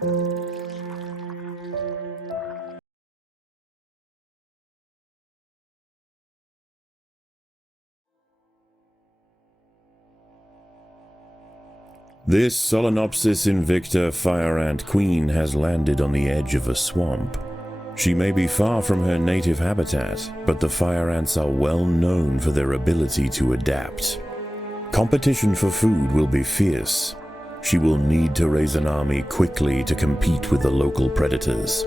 This Solenopsis invicta fire ant queen has landed on the edge of a swamp. She may be far from her native habitat, but the fire ants are well known for their ability to adapt. Competition for food will be fierce. She will need to raise an army quickly to compete with the local predators.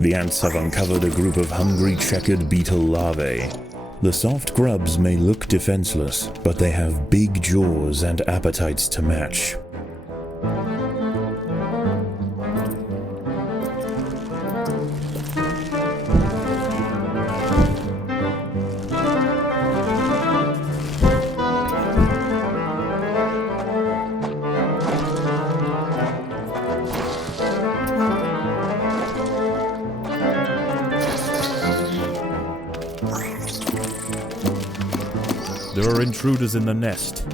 The ants have uncovered a group of hungry checkered beetle larvae. The soft grubs may look defenseless, but they have big jaws and appetites to match. There are intruders in the nest.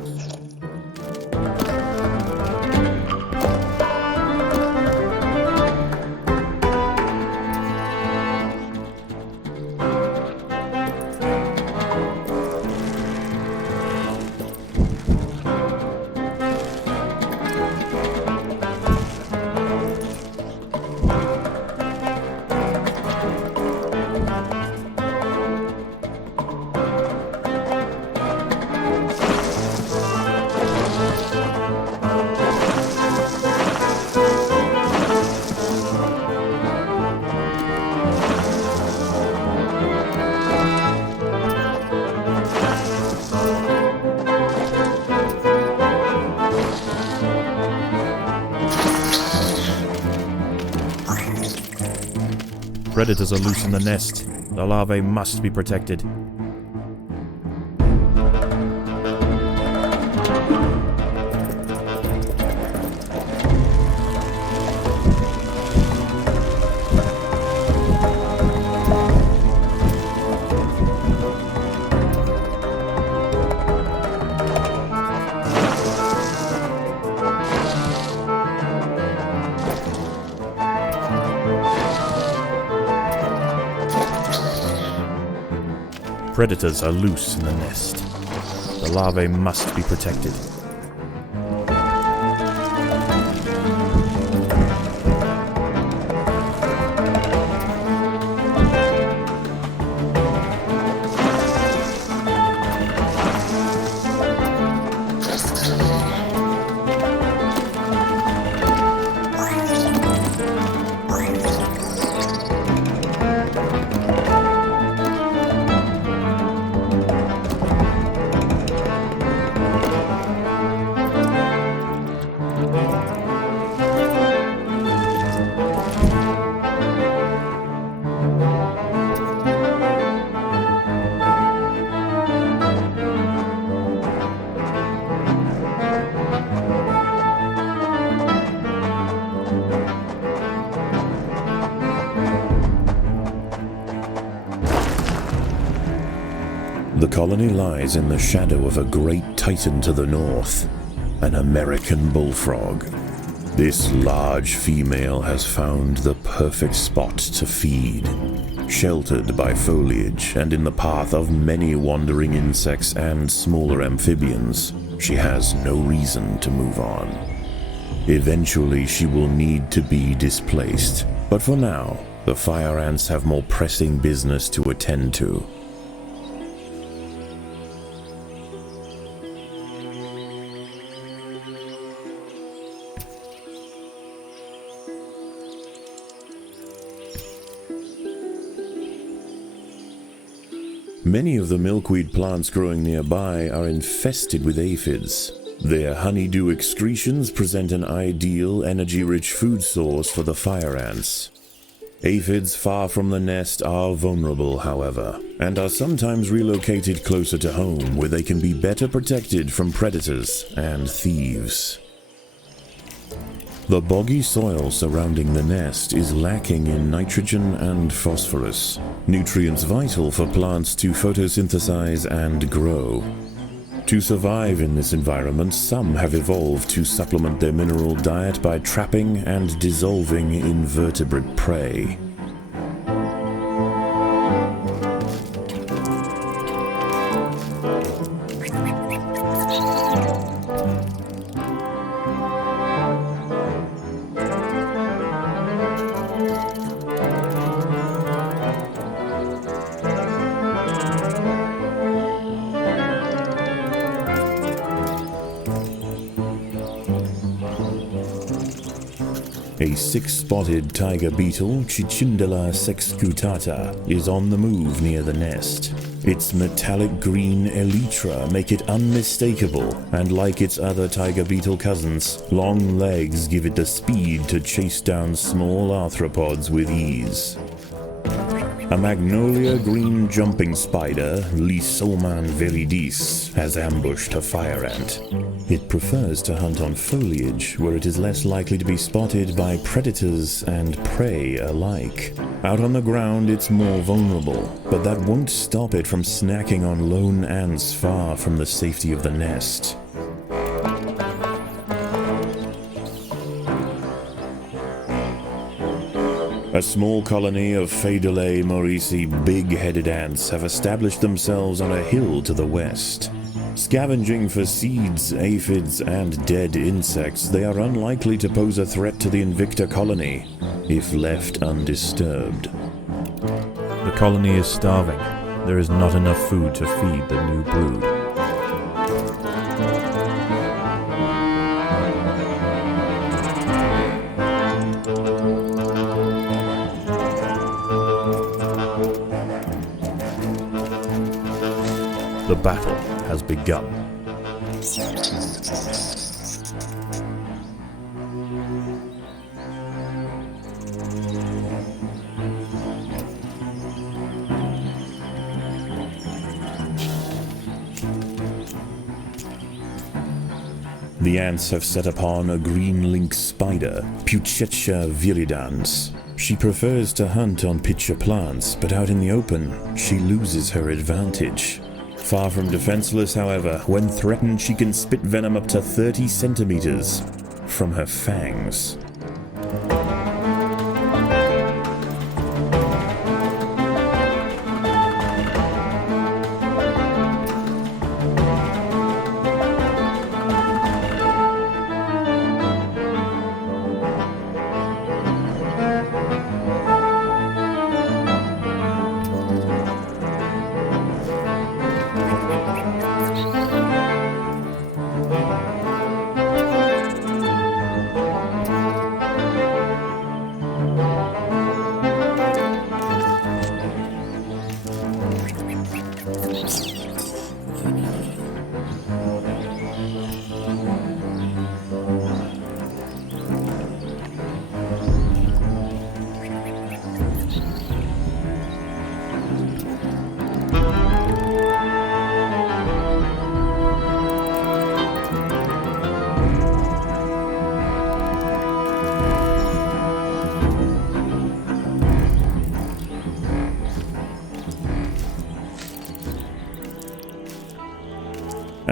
Predators are loose in the nest. The larvae must be protected. Predators are loose in the nest. The larvae must be protected. colony lies in the shadow of a great titan to the north, an American bullfrog. This large female has found the perfect spot to feed. Sheltered by foliage and in the path of many wandering insects and smaller amphibians, she has no reason to move on. Eventually she will need to be displaced, but for now, the fire ants have more pressing business to attend to. Many of the milkweed plants growing nearby are infested with aphids. Their honeydew excretions present an ideal, energy-rich food source for the fire ants. Aphids far from the nest are vulnerable, however, and are sometimes relocated closer to home where they can be better protected from predators and thieves. The boggy soil surrounding the nest is lacking in nitrogen and phosphorus, nutrients vital for plants to photosynthesize and grow. To survive in this environment, some have evolved to supplement their mineral diet by trapping and dissolving invertebrate prey. A six-spotted tiger beetle, Cicindela sexcutata, is on the move near the nest. Its metallic green elytra make it unmistakable, and like its other tiger beetle cousins, long legs give it the speed to chase down small arthropods with ease. A magnolia green jumping spider, Lysoman viridis, has ambushed a fire ant. It prefers to hunt on foliage, where it is less likely to be spotted by predators and prey alike. Out on the ground it's more vulnerable, but that won't stop it from snacking on lone ants far from the safety of the nest. A small colony of Phaedulae maurici big-headed ants have established themselves on a hill to the west. Scavenging for seeds, aphids, and dead insects, they are unlikely to pose a threat to the Invicta colony, if left undisturbed. The colony is starving. There is not enough food to feed the new brood. The battle has begun. The ants have set upon a green lynx spider, Puccetia viridans. She prefers to hunt on pitcher plants, but out in the open, she loses her advantage. Far from defenseless, however, when threatened she can spit venom up to 30 centimeters from her fangs.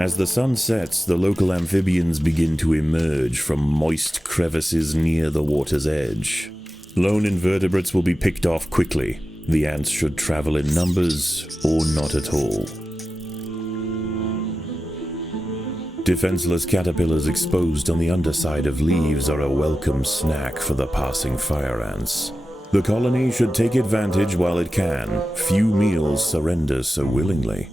As the sun sets, the local amphibians begin to emerge from moist crevices near the water's edge. Lone invertebrates will be picked off quickly. The ants should travel in numbers or not at all. Defenseless caterpillars exposed on the underside of leaves are a welcome snack for the passing fire ants. The colony should take advantage while it can. Few meals surrender so willingly.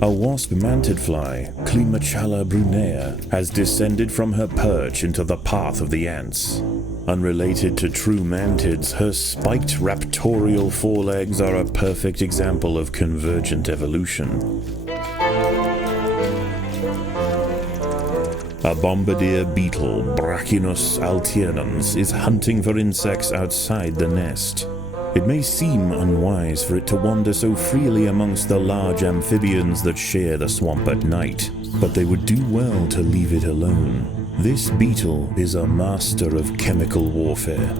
A wasp-manted fly, Climachala brunea, has descended from her perch into the path of the ants. Unrelated to true mantids, her spiked raptorial forelegs are a perfect example of convergent evolution. A bombardier beetle, Brachinus alternans, is hunting for insects outside the nest. It may seem unwise for it to wander so freely amongst the large amphibians that share the swamp at night, but they would do well to leave it alone. This beetle is a master of chemical warfare.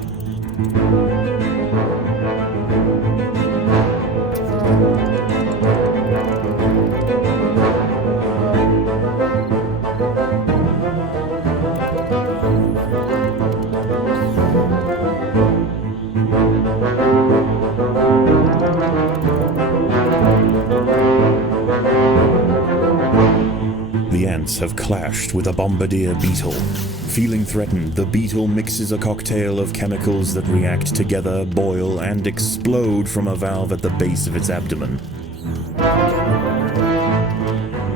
The ants have clashed with a bombardier beetle. Feeling threatened, the beetle mixes a cocktail of chemicals that react together, boil, and explode from a valve at the base of its abdomen.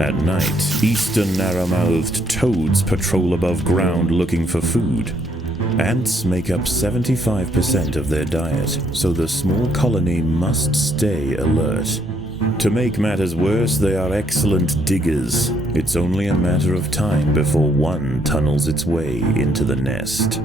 At night, eastern narrow-mouthed toads patrol above ground looking for food. Ants make up 75% of their diet, so the small colony must stay alert. To make matters worse, they are excellent diggers. It's only a matter of time before one tunnels its way into the nest.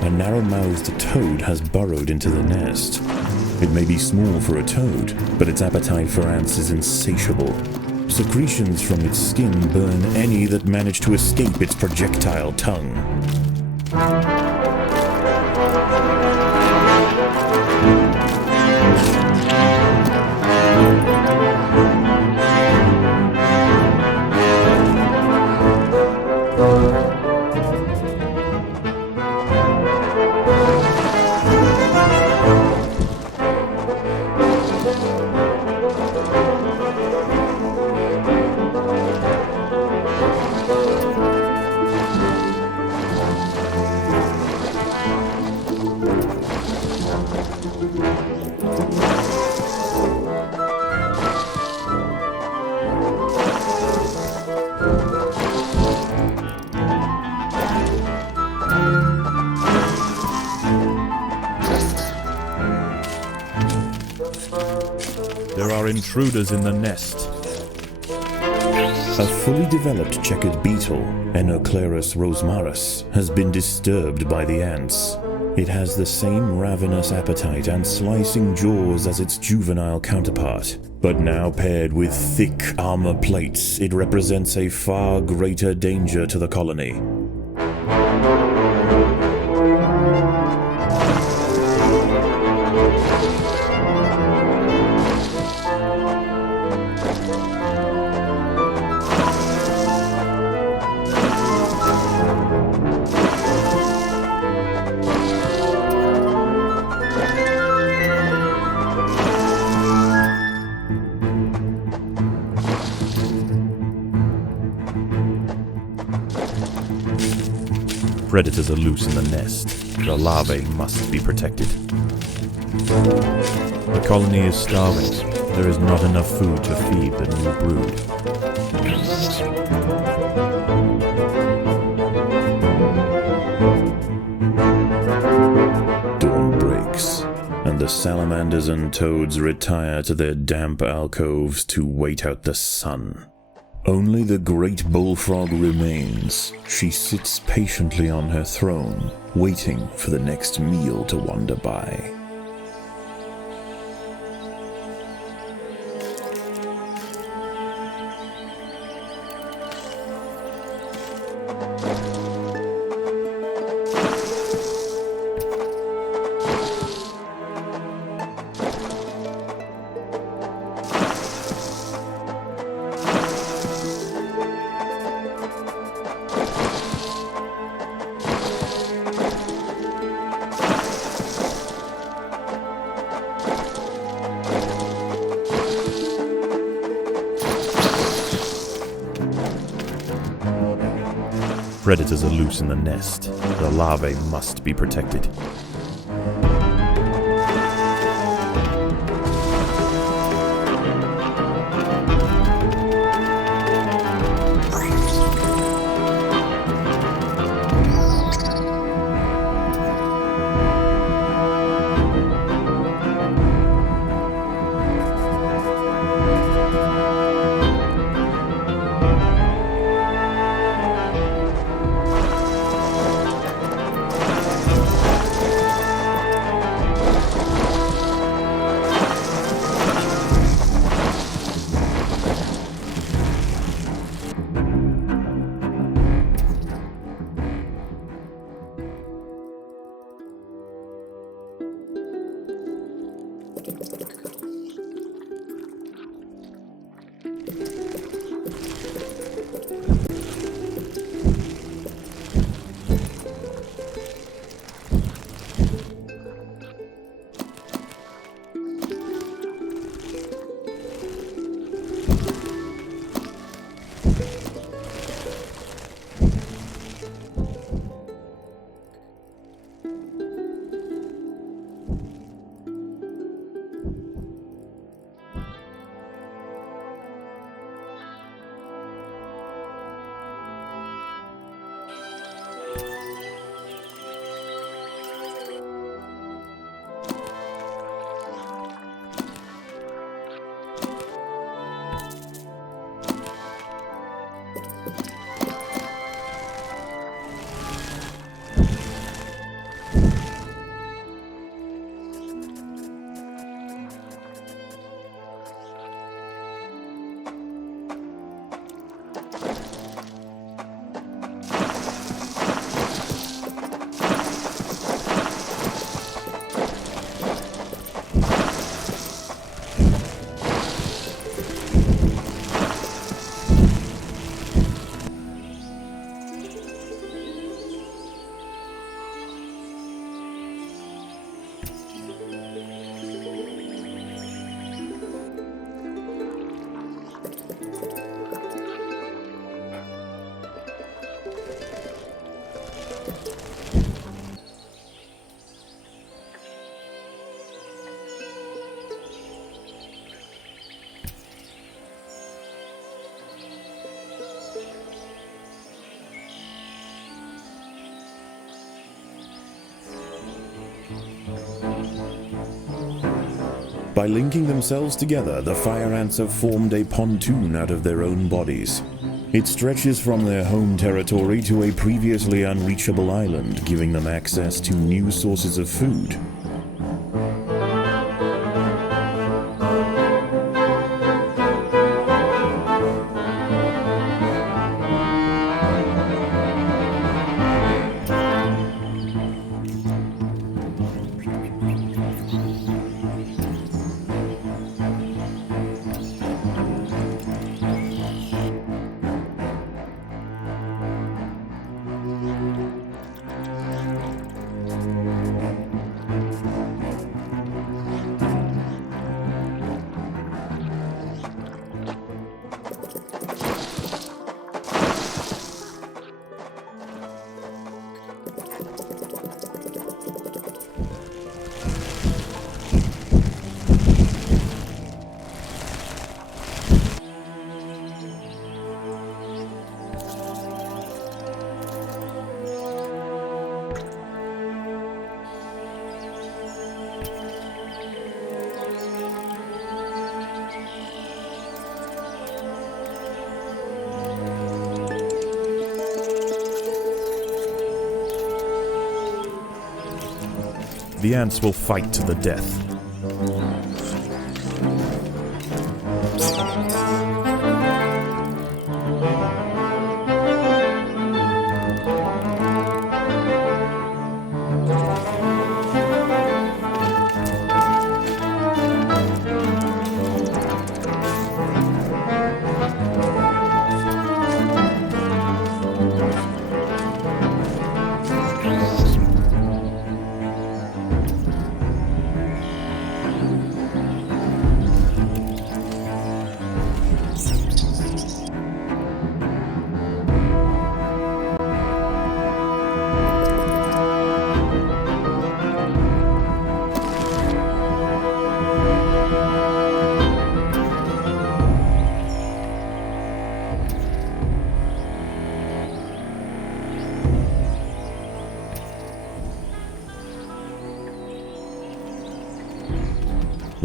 A narrow-mouthed toad has burrowed into the nest. It may be small for a toad, but its appetite for ants is insatiable. Secretions from its skin burn any that manage to escape its projectile tongue. There are intruders in the nest. A fully developed checkered beetle, Enoclerus rosmarus, has been disturbed by the ants. It has the same ravenous appetite and slicing jaws as its juvenile counterpart, but now paired with thick armor plates, it represents a far greater danger to the colony. Predators are loose in the nest. The larvae must be protected. The colony is starving. There is not enough food to feed the new brood. Dawn breaks, and the salamanders and toads retire to their damp alcoves to wait out the sun. Only the great bullfrog remains. She sits patiently on her throne, waiting for the next meal to wander by. Predators are loose in the nest. The larvae must be protected. By linking themselves together, the fire ants have formed a pontoon out of their own bodies. It stretches from their home territory to a previously unreachable island, giving them access to new sources of food. the ants will fight to the death.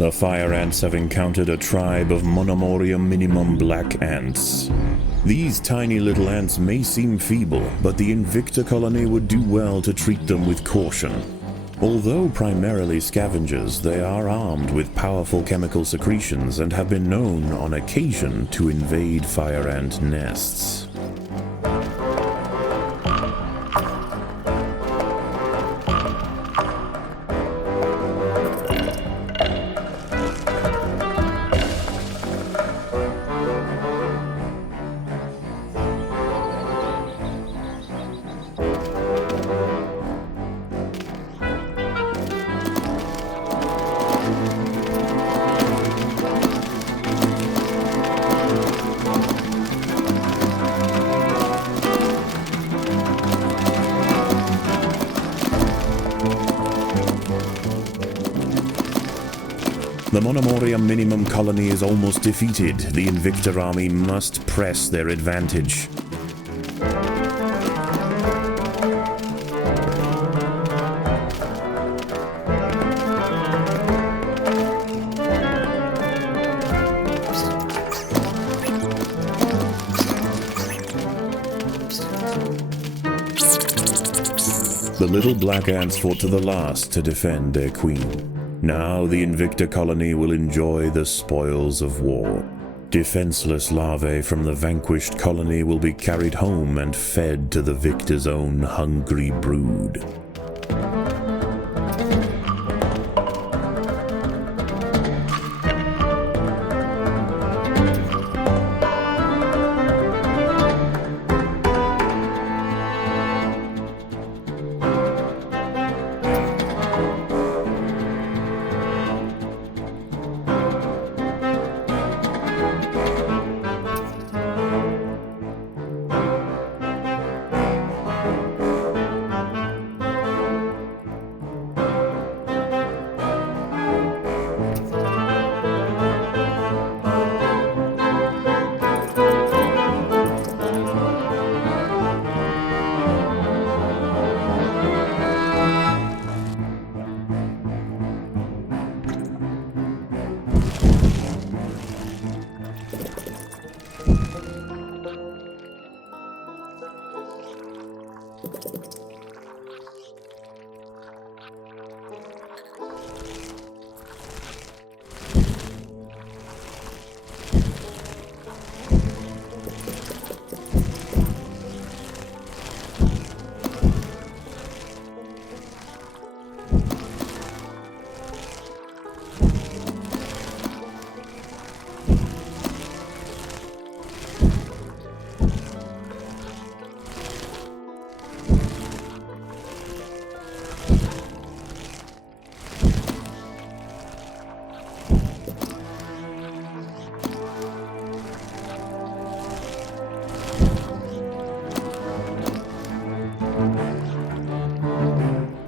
The fire ants have encountered a tribe of Monomoria minimum black ants. These tiny little ants may seem feeble, but the Invicta colony would do well to treat them with caution. Although primarily scavengers, they are armed with powerful chemical secretions and have been known on occasion to invade fire ant nests. The Monomoria minimum colony is almost defeated. The Invicta army must press their advantage. The little black ants fought to the last to defend their queen. Now the Invicta colony will enjoy the spoils of war. Defenseless larvae from the vanquished colony will be carried home and fed to the victor's own hungry brood.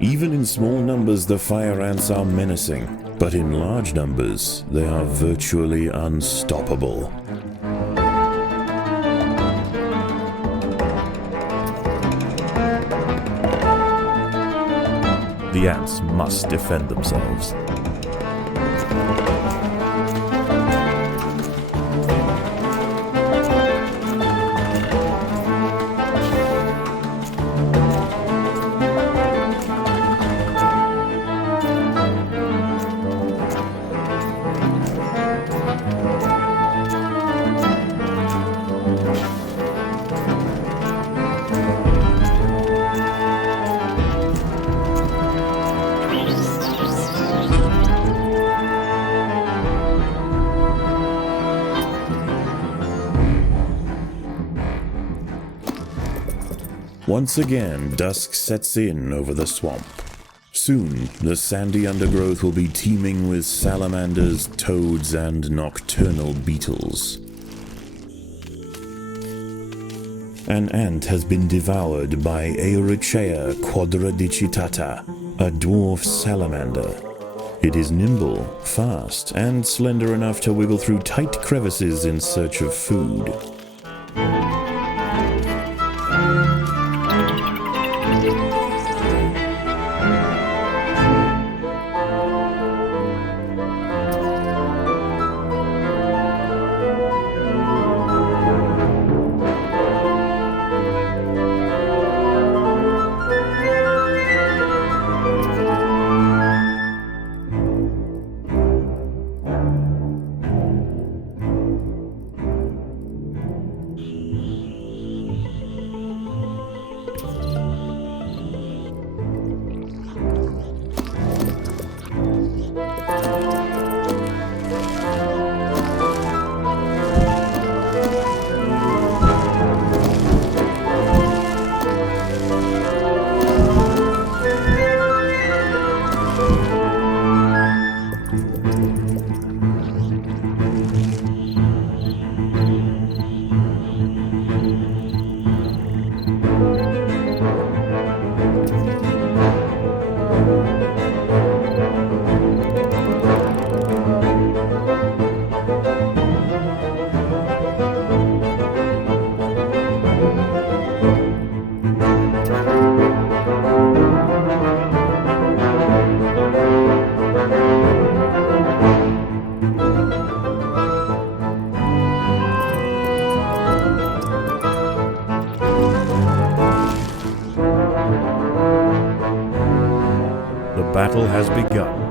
Even in small numbers, the fire ants are menacing, but in large numbers, they are virtually unstoppable. The ants must defend themselves. Once again, dusk sets in over the swamp. Soon, the sandy undergrowth will be teeming with salamanders, toads, and nocturnal beetles. An ant has been devoured by Eurichea quadradicitata, a dwarf salamander. It is nimble, fast, and slender enough to wiggle through tight crevices in search of food. The battle has begun.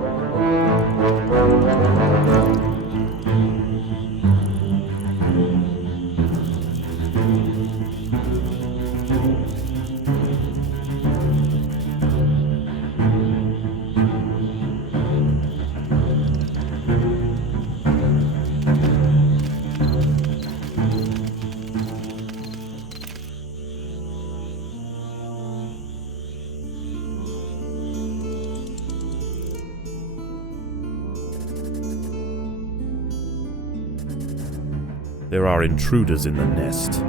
There are intruders in the nest.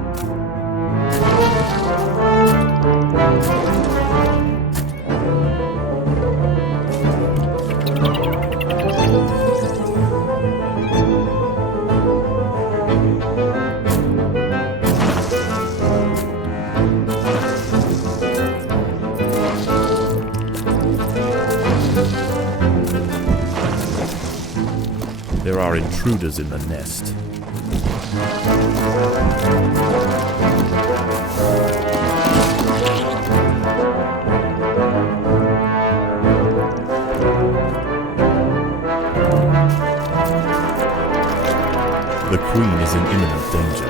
There are intruders in the nest. The queen is in imminent danger.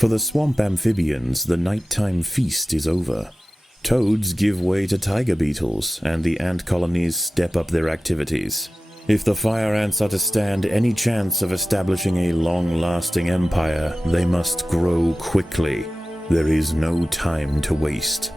For the swamp amphibians, the nighttime feast is over. Toads give way to tiger beetles, and the ant colonies step up their activities. If the fire ants are to stand any chance of establishing a long-lasting empire, they must grow quickly. There is no time to waste.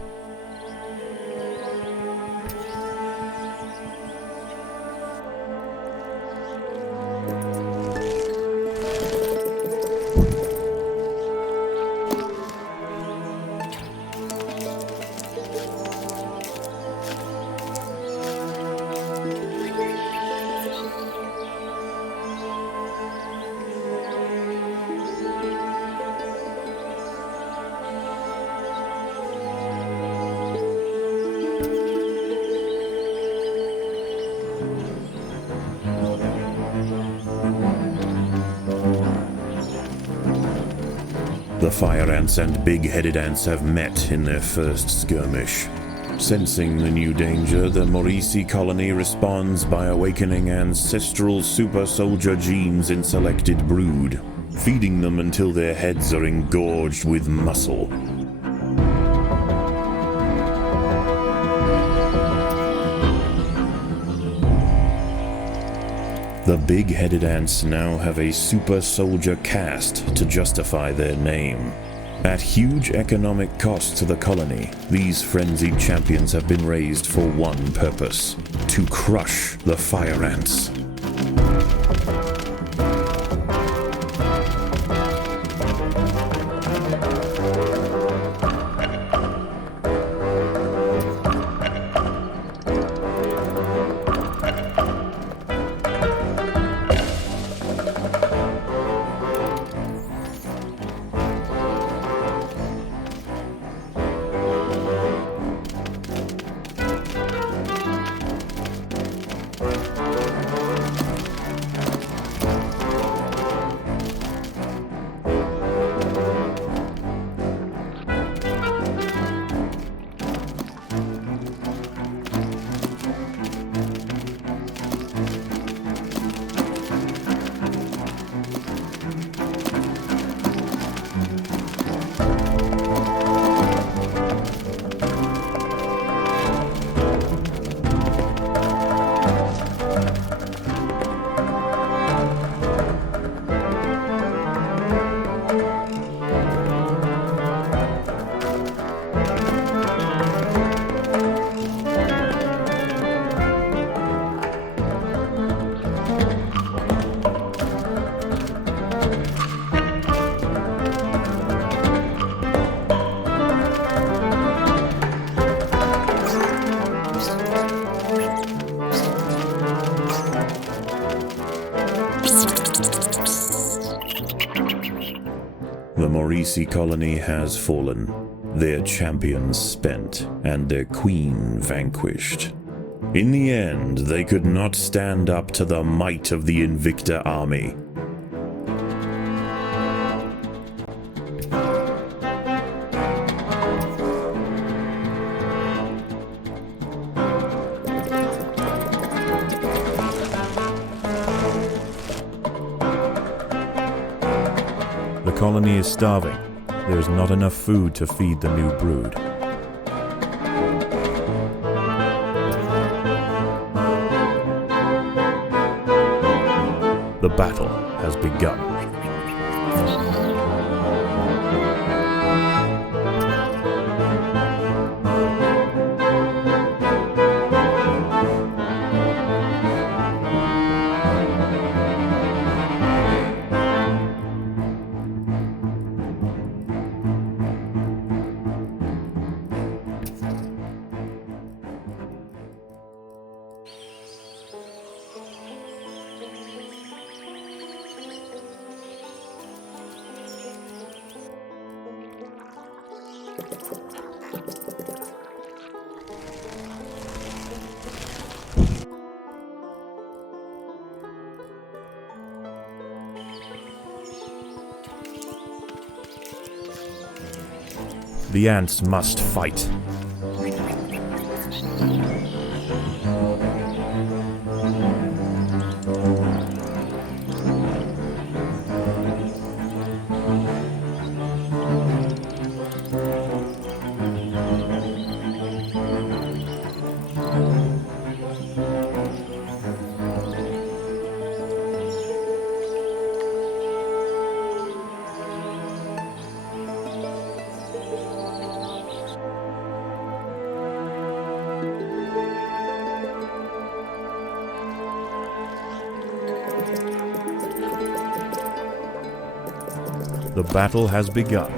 The fire ants and big-headed ants have met in their first skirmish. Sensing the new danger, the Maurici colony responds by awakening ancestral super soldier genes in selected brood, feeding them until their heads are engorged with muscle. The big-headed ants now have a super soldier caste to justify their name. At huge economic cost to the colony, these frenzied champions have been raised for one purpose: to crush the fire ants. The Maurici colony has fallen, their champions spent, and their queen vanquished. In the end, they could not stand up to the might of the Invicta army. The colony is starving. There is not enough food to feed the new brood. The battle has begun. The ants must fight. The battle has begun.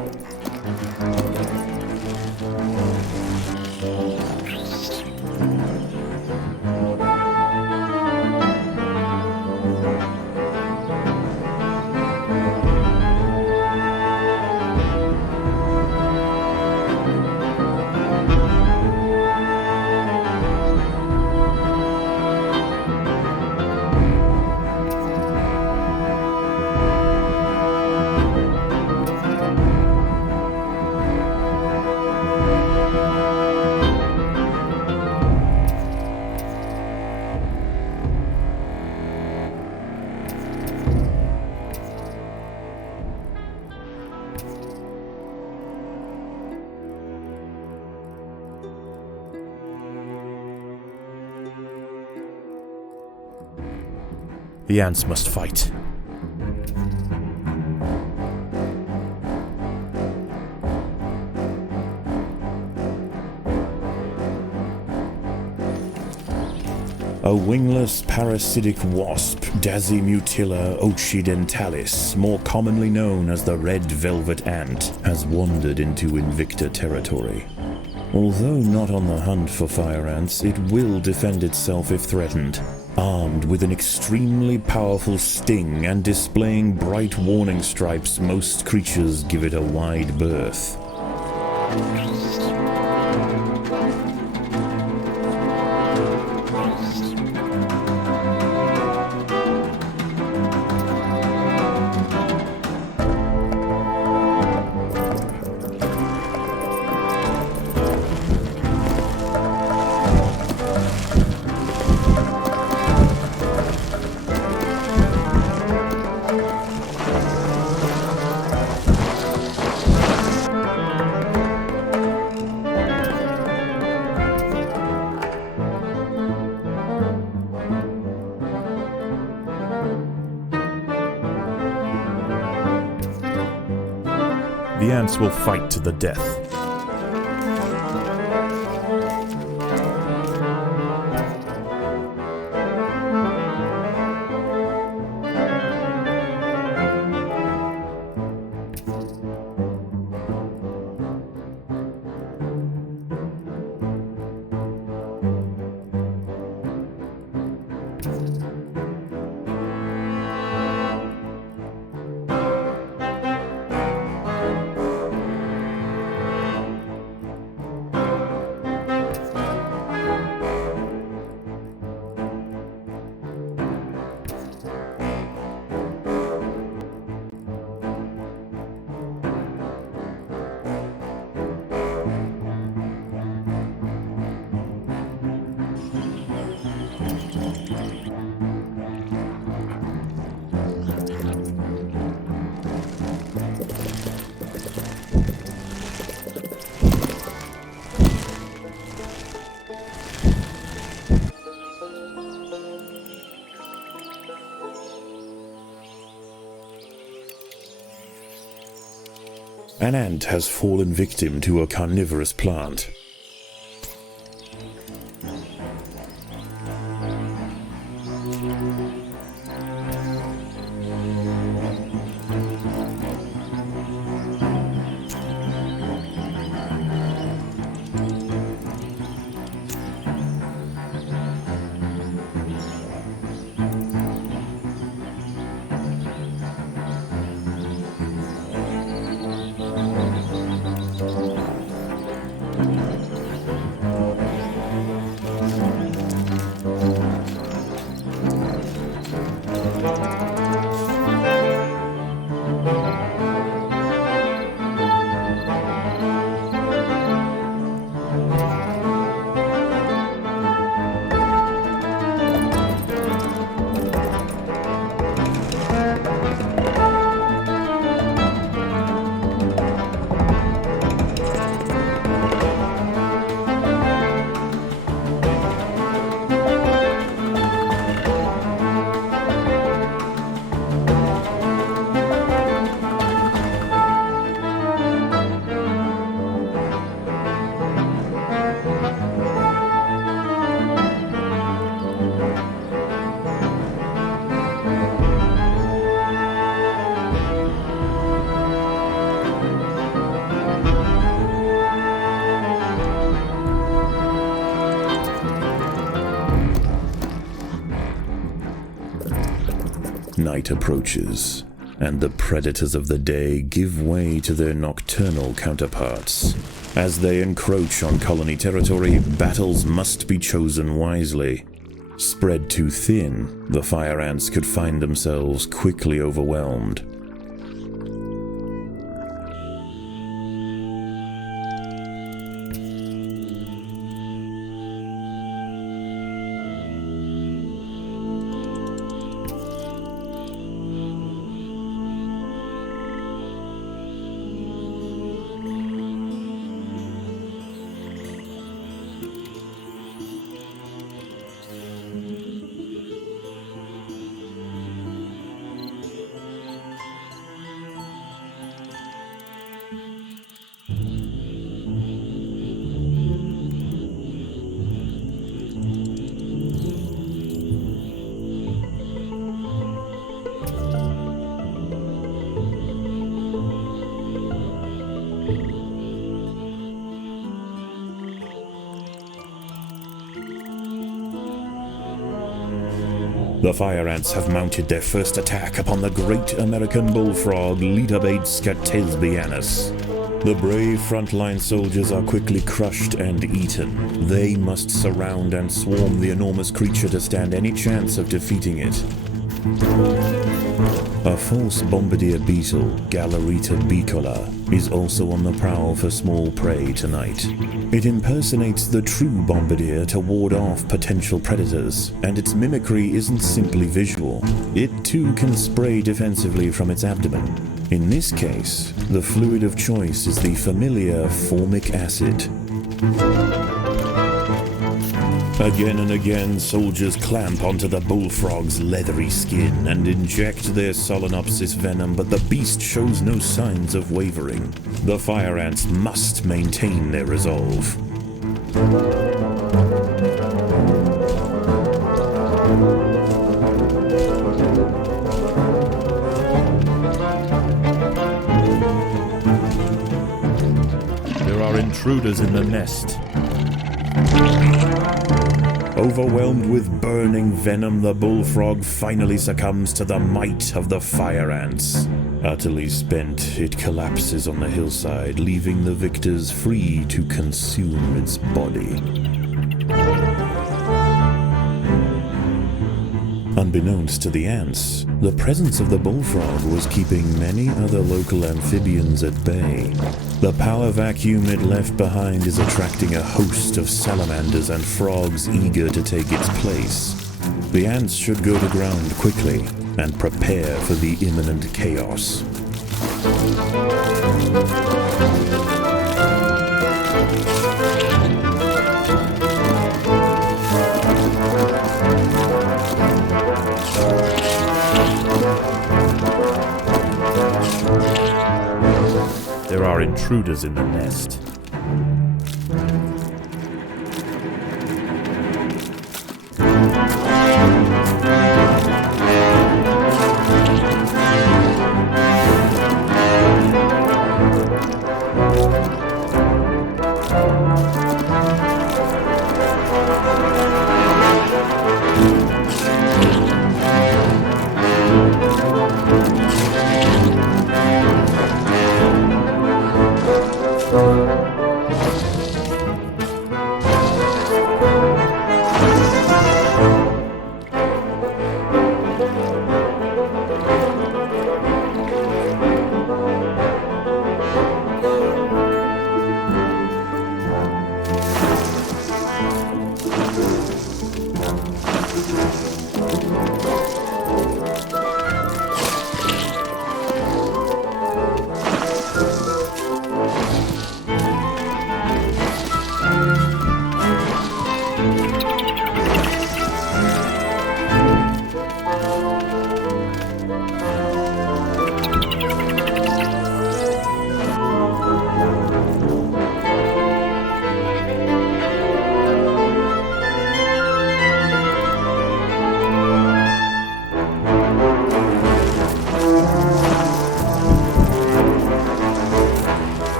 The ants must fight. A wingless parasitic wasp, Dasimutilla occidentalis, more commonly known as the red velvet ant, has wandered into Invicta territory. Although not on the hunt for fire ants, it will defend itself if threatened. Armed with an extremely powerful sting and displaying bright warning stripes, most creatures give it a wide berth. The ants will fight to the death. An ant has fallen victim to a carnivorous plant. Night approaches, and the predators of the day give way to their nocturnal counterparts. As they encroach on colony territory, battles must be chosen wisely. Spread too thin, the fire ants could find themselves quickly overwhelmed. The fire ants have mounted their first attack upon the great American bullfrog, Lidabates scatesbianus. The brave frontline soldiers are quickly crushed and eaten. They must surround and swarm the enormous creature to stand any chance of defeating it. A false bombardier beetle, Galerita bicola, is also on the prowl for small prey tonight. It impersonates the true bombardier to ward off potential predators, and its mimicry isn't simply visual. It too can spray defensively from its abdomen. In this case, the fluid of choice is the familiar formic acid. Again and again, soldiers clamp onto the bullfrog's leathery skin and inject their Solenopsis venom, but the beast shows no signs of wavering. The fire ants must maintain their resolve. There are intruders in the nest. Overwhelmed with burning venom, the bullfrog finally succumbs to the might of the fire ants. Utterly spent, it collapses on the hillside, leaving the victors free to consume its body. Unbeknownst to the ants, the presence of the bullfrog was keeping many other local amphibians at bay. The power vacuum it left behind is attracting a host of salamanders and frogs eager to take its place. The ants should go to ground quickly and prepare for the imminent chaos. There are intruders in the nest.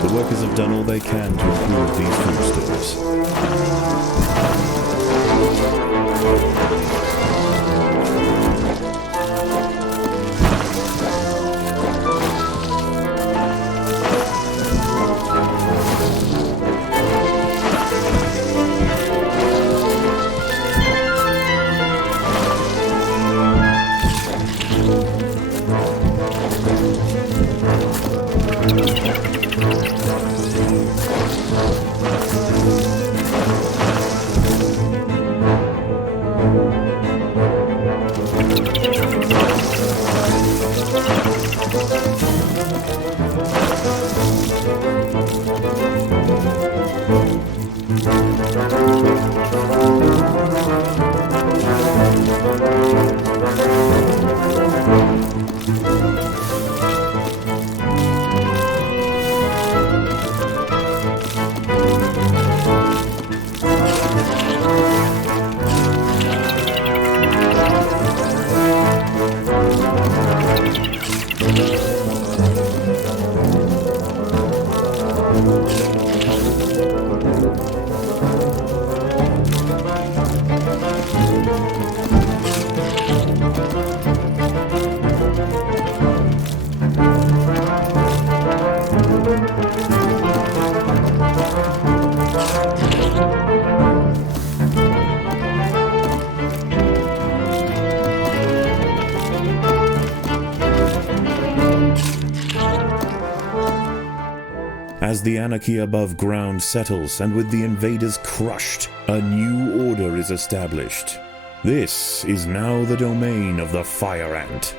The workers have done all they can to improve these food stores. As the anarchy above ground settles and with the invaders crushed, a new order is established. This is now the domain of the Fire Ant.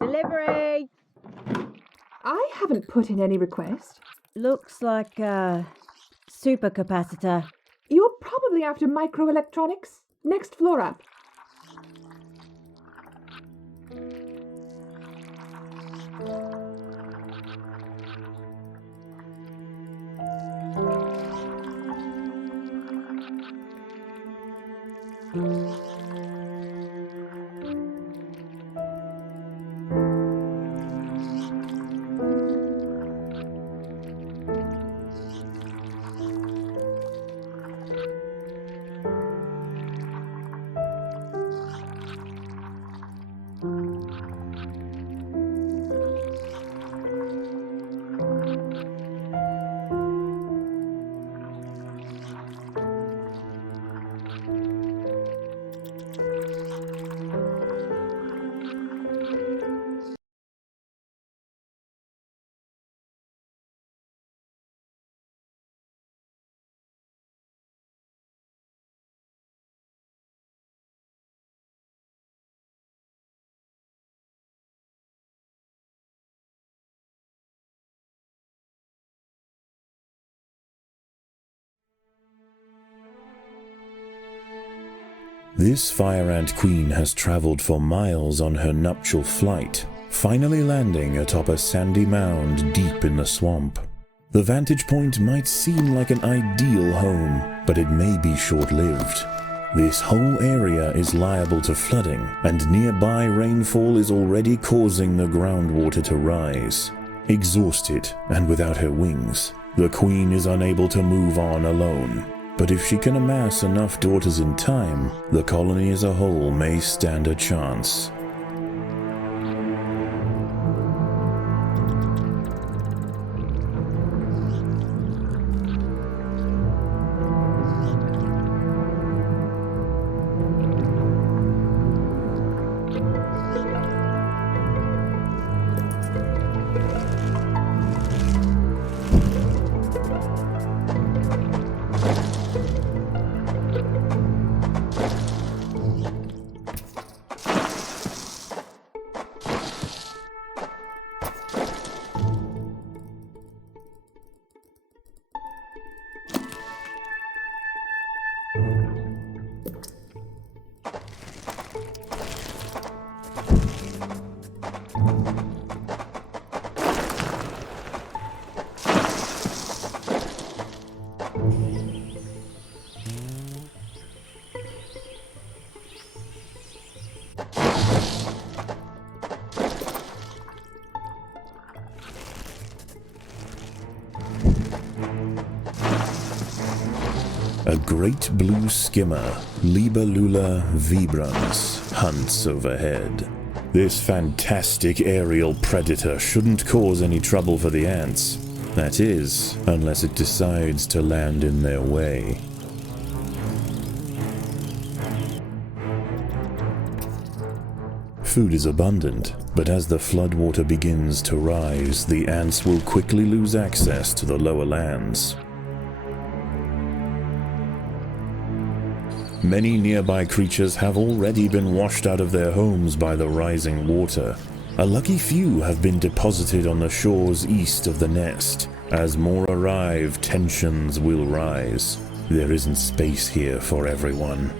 Delivery! I haven't put in any request. Looks like a supercapacitor. You're probably after microelectronics. Next floor up. This Fire Ant Queen has traveled for miles on her nuptial flight, finally landing atop a sandy mound deep in the swamp. The vantage point might seem like an ideal home, but it may be short-lived. This whole area is liable to flooding, and nearby rainfall is already causing the groundwater to rise. Exhausted and without her wings, the Queen is unable to move on alone. But if she can amass enough daughters in time, the colony as a whole may stand a chance. A great blue skimmer, Libellula vibrans, hunts overhead. This fantastic aerial predator shouldn't cause any trouble for the ants. That is, unless it decides to land in their way. Food is abundant, but as the floodwater begins to rise, the ants will quickly lose access to the lower lands. Many nearby creatures have already been washed out of their homes by the rising water. A lucky few have been deposited on the shores east of the nest. As more arrive, tensions will rise. There isn't space here for everyone.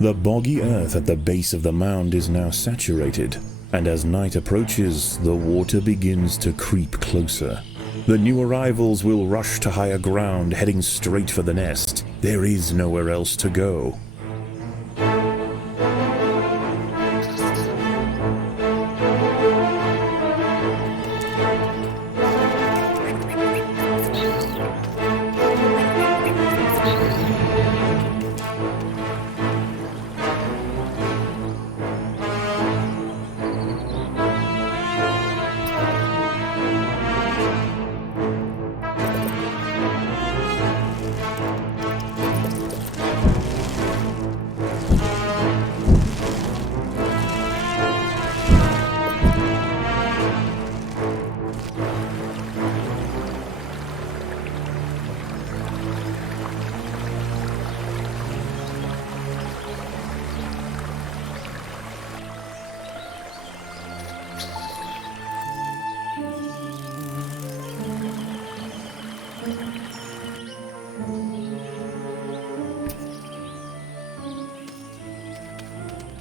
The boggy earth at the base of the mound is now saturated, and as night approaches, the water begins to creep closer. The new arrivals will rush to higher ground, heading straight for the nest. There is nowhere else to go.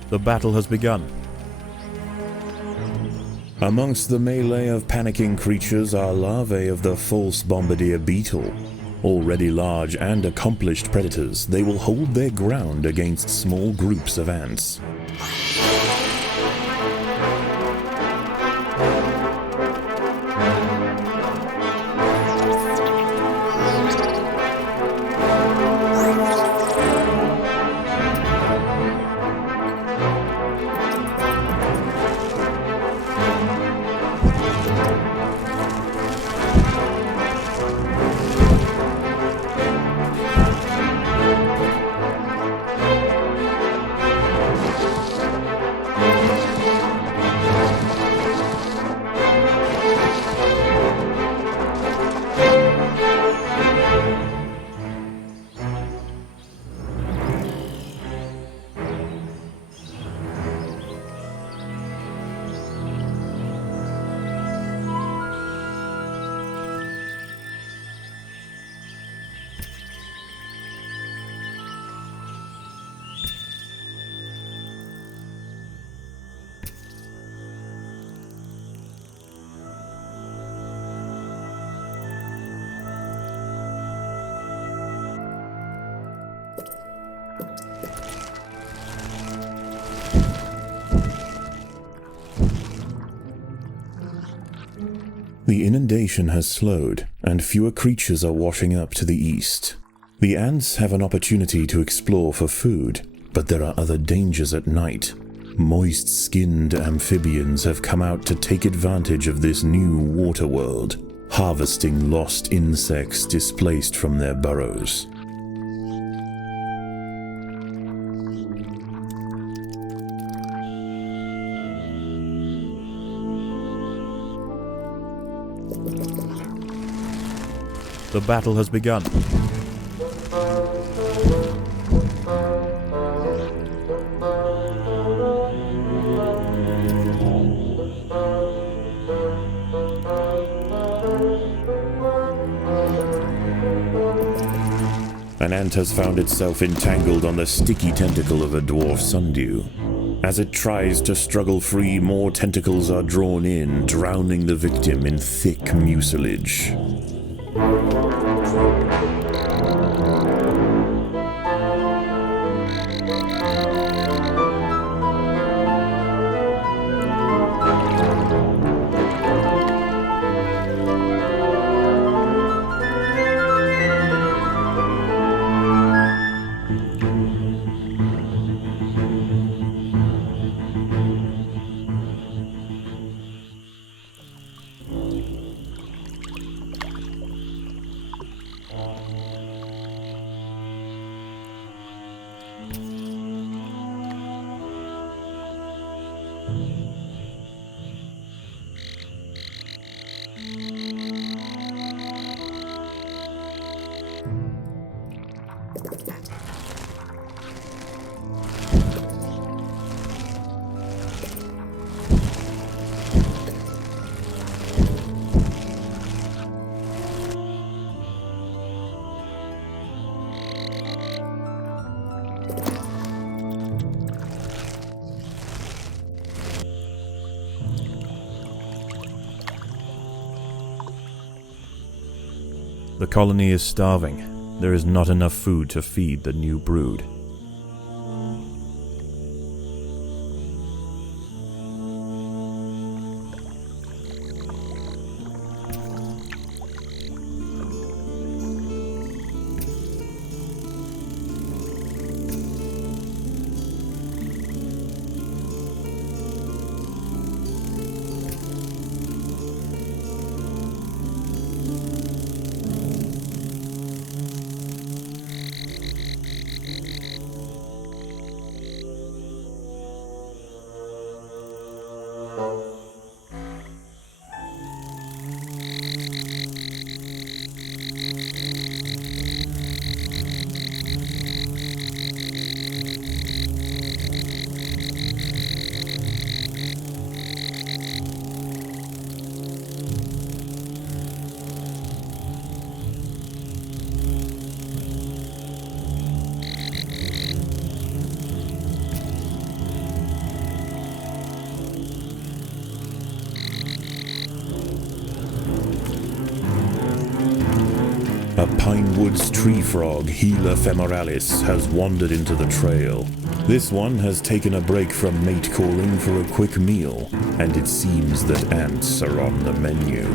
The battle has begun. Amongst the melee of panicking creatures are larvae of the false bombardier beetle. Already large and accomplished predators, they will hold their ground against small groups of ants. The inundation has slowed, and fewer creatures are washing up to the east. The ants have an opportunity to explore for food, but there are other dangers at night. Moist-skinned amphibians have come out to take advantage of this new water world, harvesting lost insects displaced from their burrows. The battle has begun. An ant has found itself entangled on the sticky tentacle of a dwarf sundew. As it tries to struggle free, more tentacles are drawn in, drowning the victim in thick mucilage. The colony is starving. There is not enough food to feed the new brood. A Pinewoods tree frog, Gila femoralis, has wandered into the trail. This one has taken a break from mate calling for a quick meal, and it seems that ants are on the menu.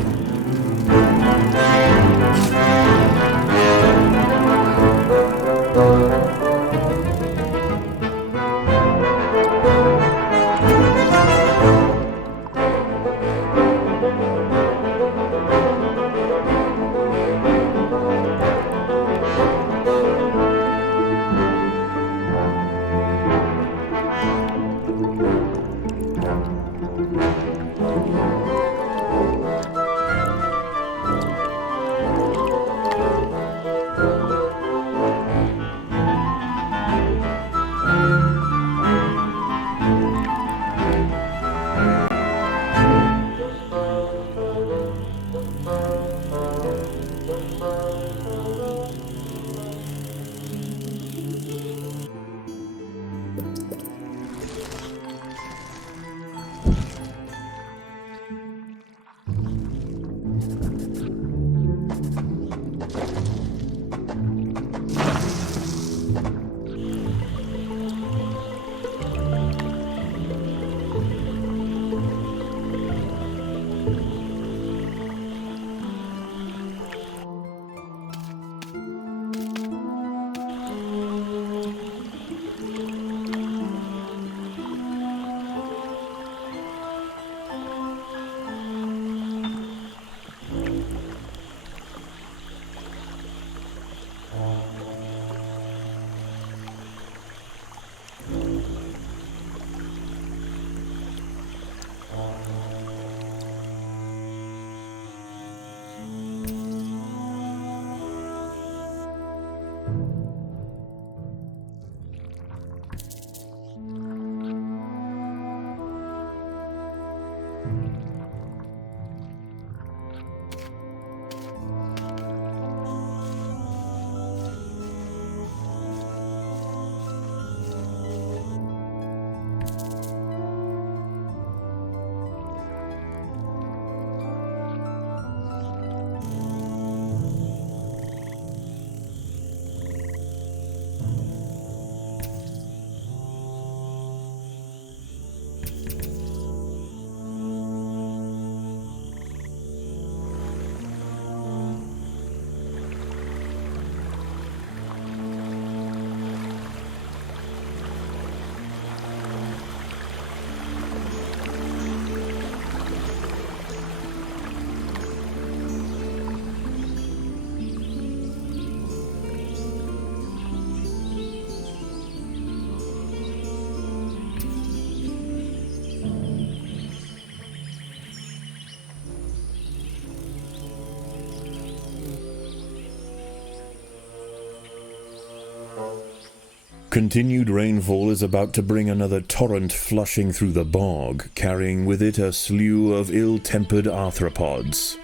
Continued rainfall is about to bring another torrent flushing through the bog, carrying with it a slew of ill-tempered arthropods.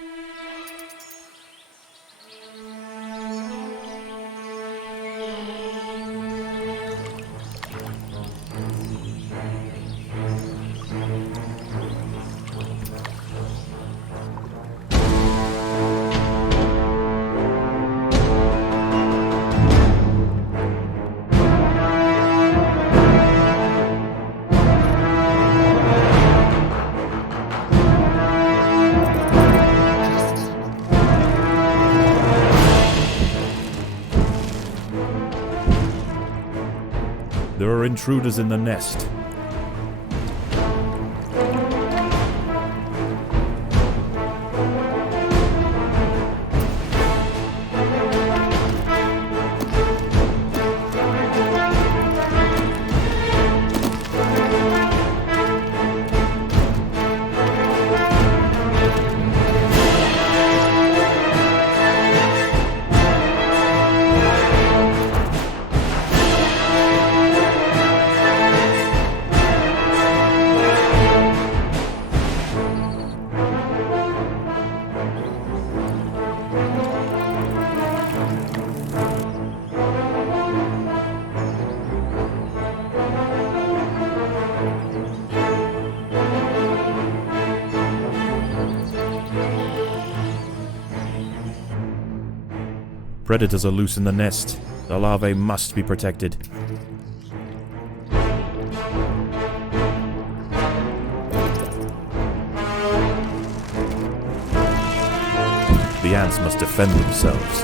There are intruders in the nest. Predators are loose in the nest. The larvae must be protected. The ants must defend themselves.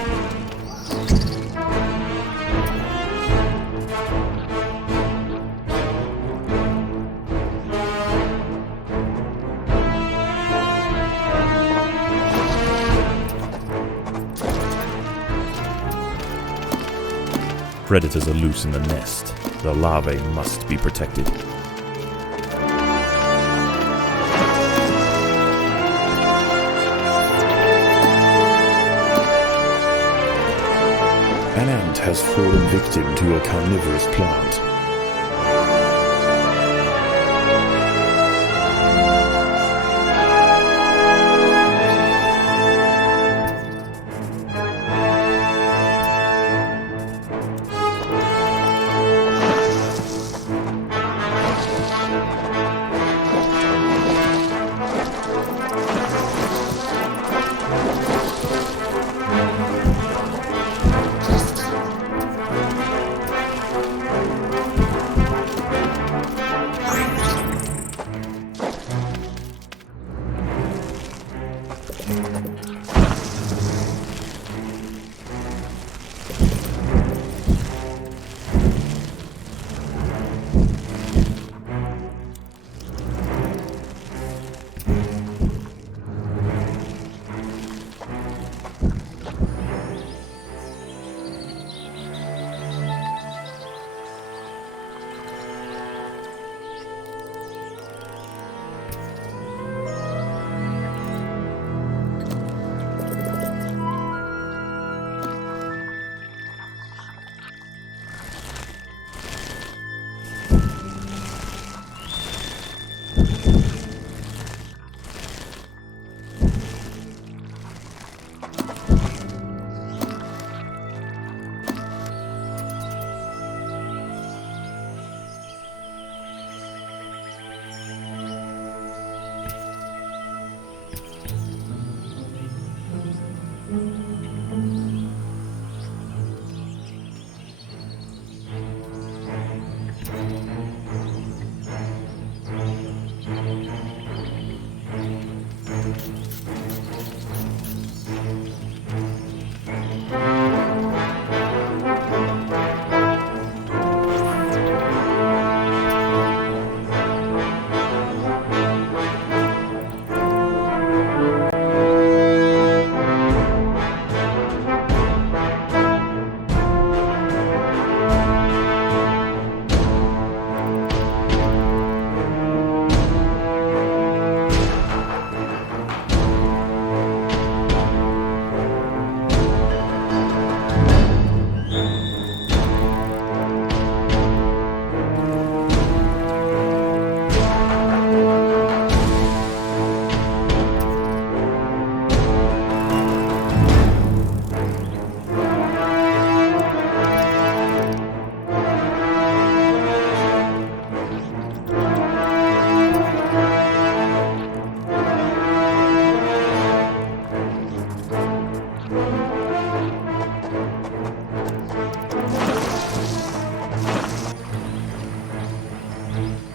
Predators are loose in the nest. The larvae must be protected. An ant has fallen victim to a carnivorous plant.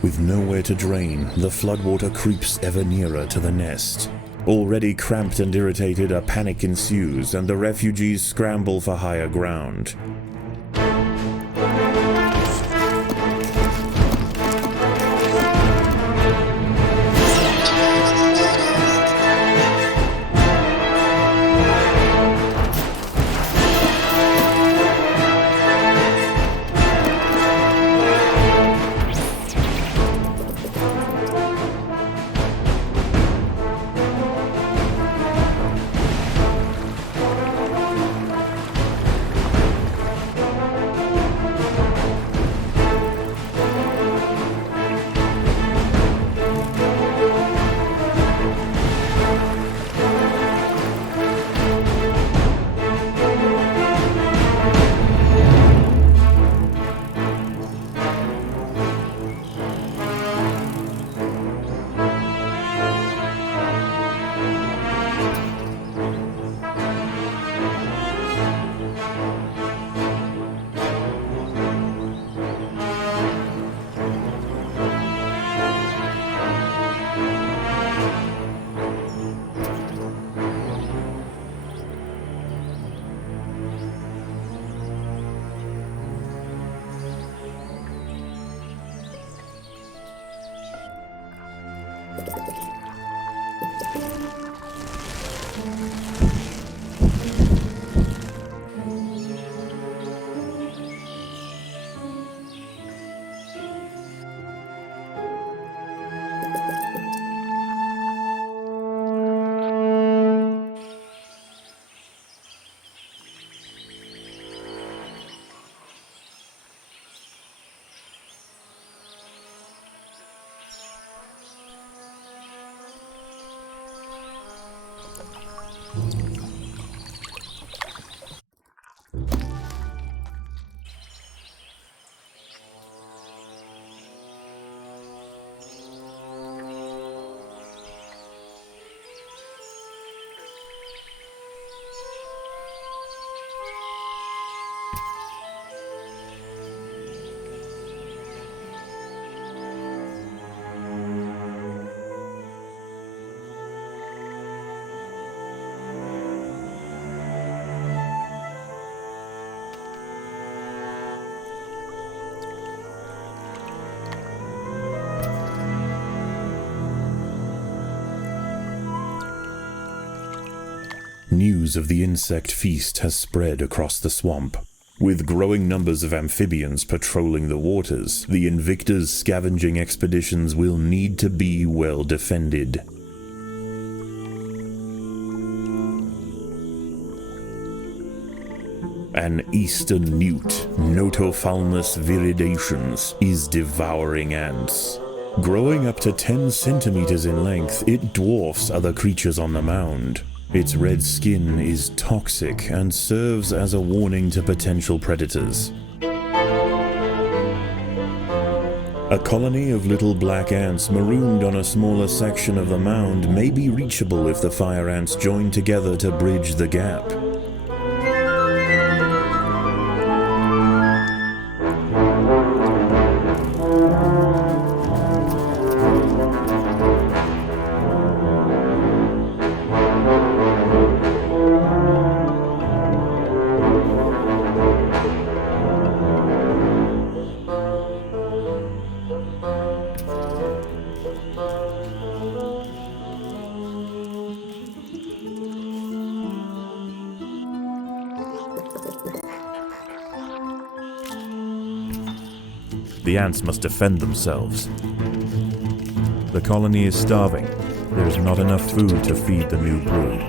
With nowhere to drain, the floodwater creeps ever nearer to the nest. Already cramped and irritated, a panic ensues, and the refugees scramble for higher ground. News of the insect feast has spread across the swamp. With growing numbers of amphibians patrolling the waters, the Invicta's scavenging expeditions will need to be well defended. An eastern newt, Notophalmus viridations, is devouring ants. Growing up to 10 centimeters in length, it dwarfs other creatures on the mound. Its red skin is toxic and serves as a warning to potential predators. A colony of little black ants marooned on a smaller section of the mound may be reachable if the fire ants join together to bridge the gap. The ants must defend themselves. The colony is starving. There is not enough food to feed the new brood.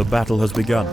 The battle has begun.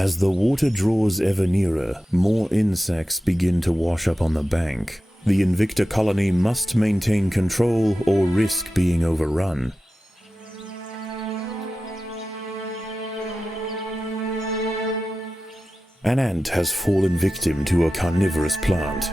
As the water draws ever nearer, more insects begin to wash up on the bank. The Invicta colony must maintain control or risk being overrun. An ant has fallen victim to a carnivorous plant.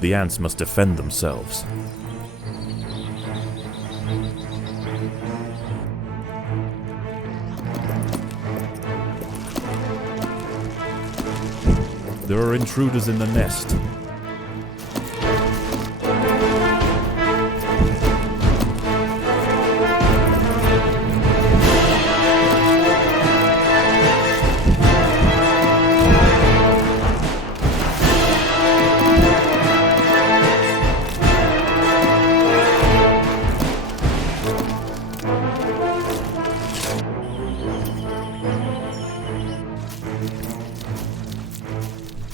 The ants must defend themselves. There are intruders in the nest.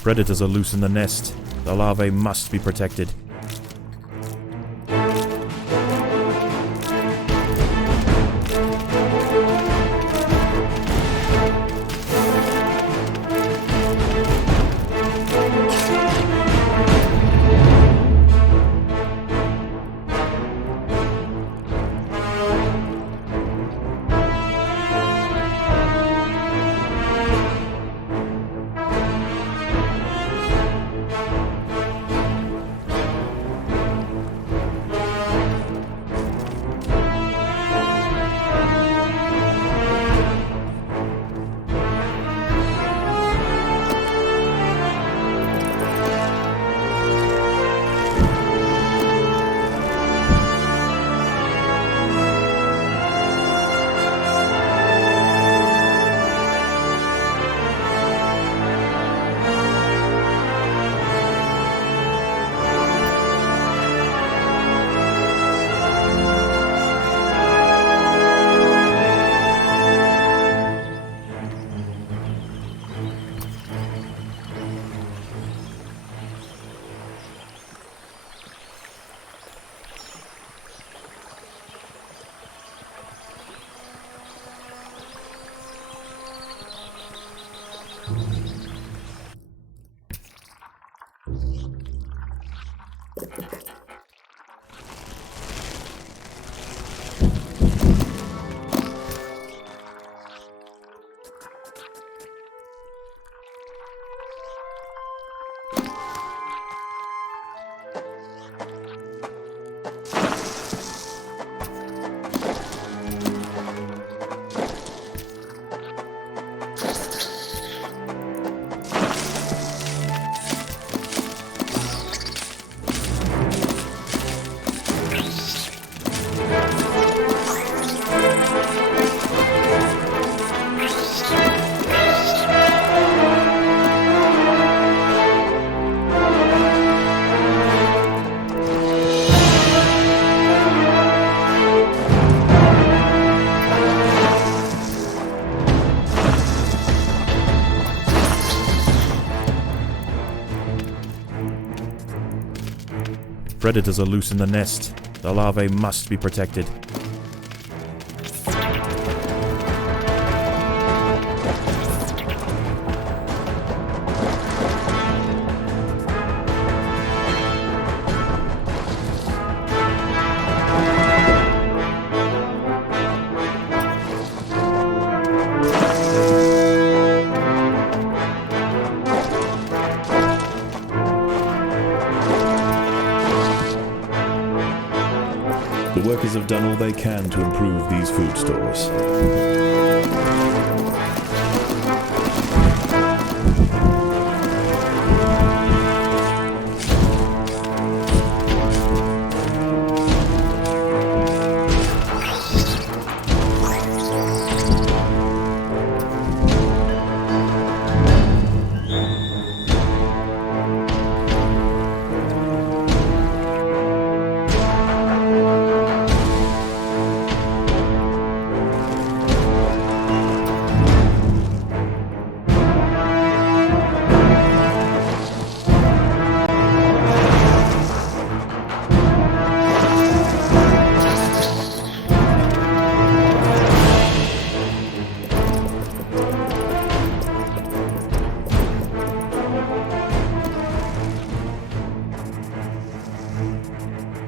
Predators are loose in the nest. The larvae must be protected. Predators are loose in the nest. The larvae must be protected. The workers have done all they can to improve these food stores.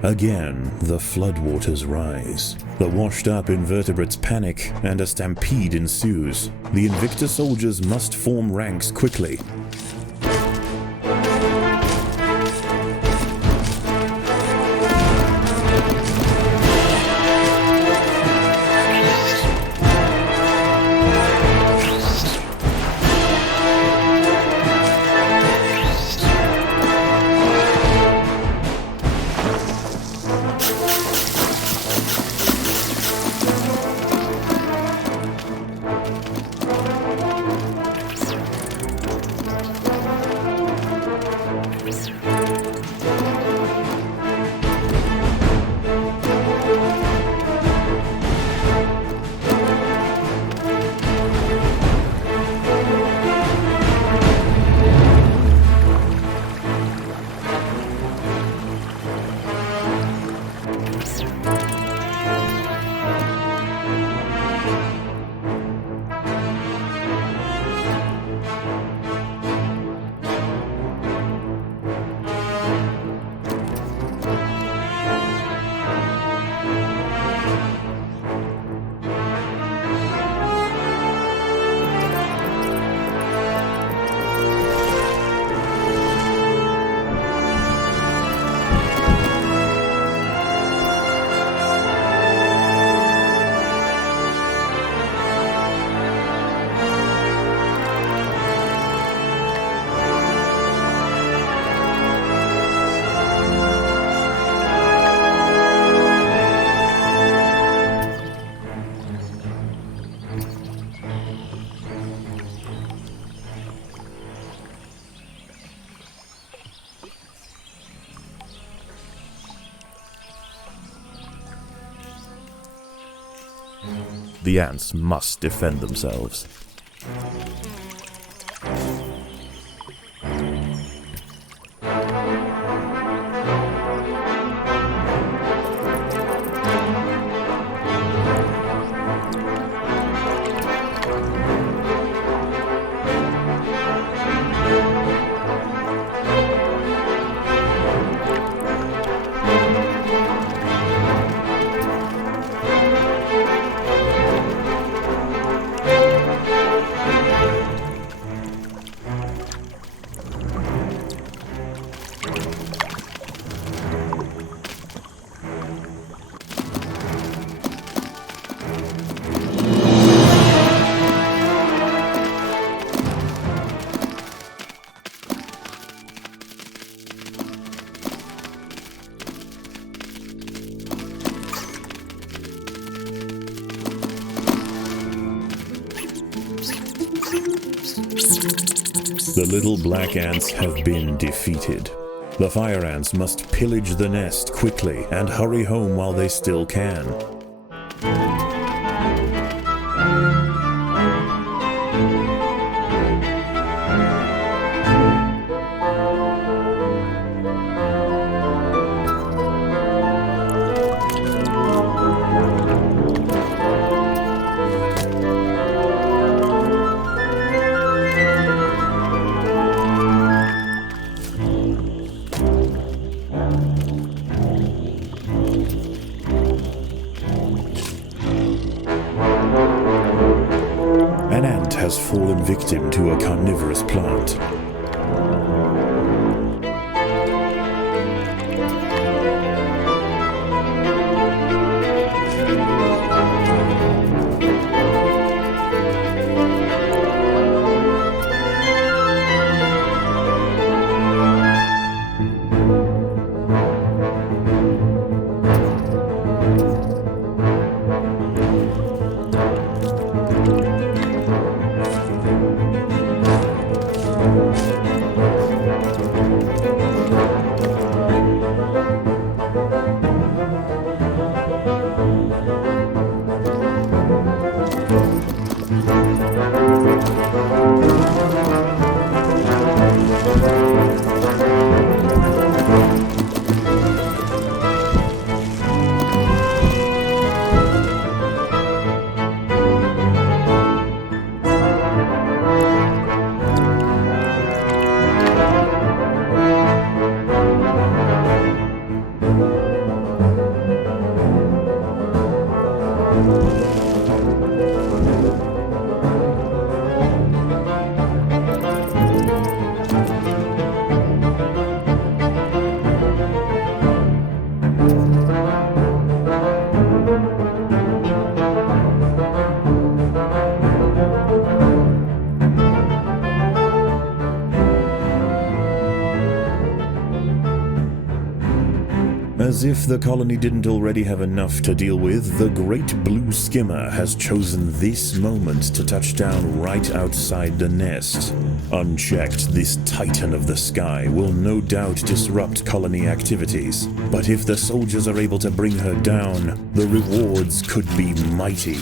Again, the floodwaters rise. The washed-up invertebrates panic, and a stampede ensues. The Invicta soldiers must form ranks quickly. The ants must defend themselves. The little black ants have been defeated. The fire ants must pillage the nest quickly and hurry home while they still can. fallen victim to a carnivorous plant. As if the colony didn't already have enough to deal with, the great blue skimmer has chosen this moment to touch down right outside the nest. Unchecked, this titan of the sky will no doubt disrupt colony activities, but if the soldiers are able to bring her down, the rewards could be mighty.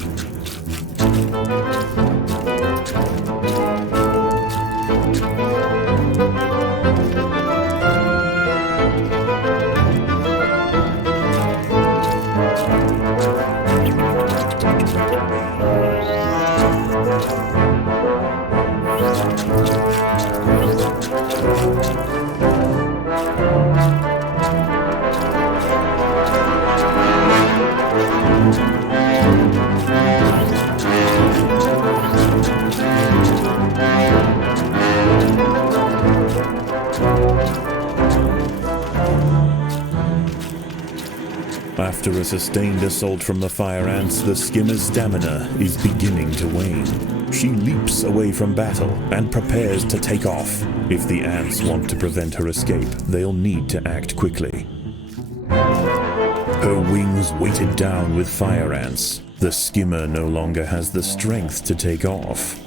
After a sustained assault from the fire ants, the skimmer's stamina is beginning to wane. She leaps away from battle and prepares to take off. If the ants want to prevent her escape, they'll need to act quickly. Her wings weighted down with fire ants, the skimmer no longer has the strength to take off.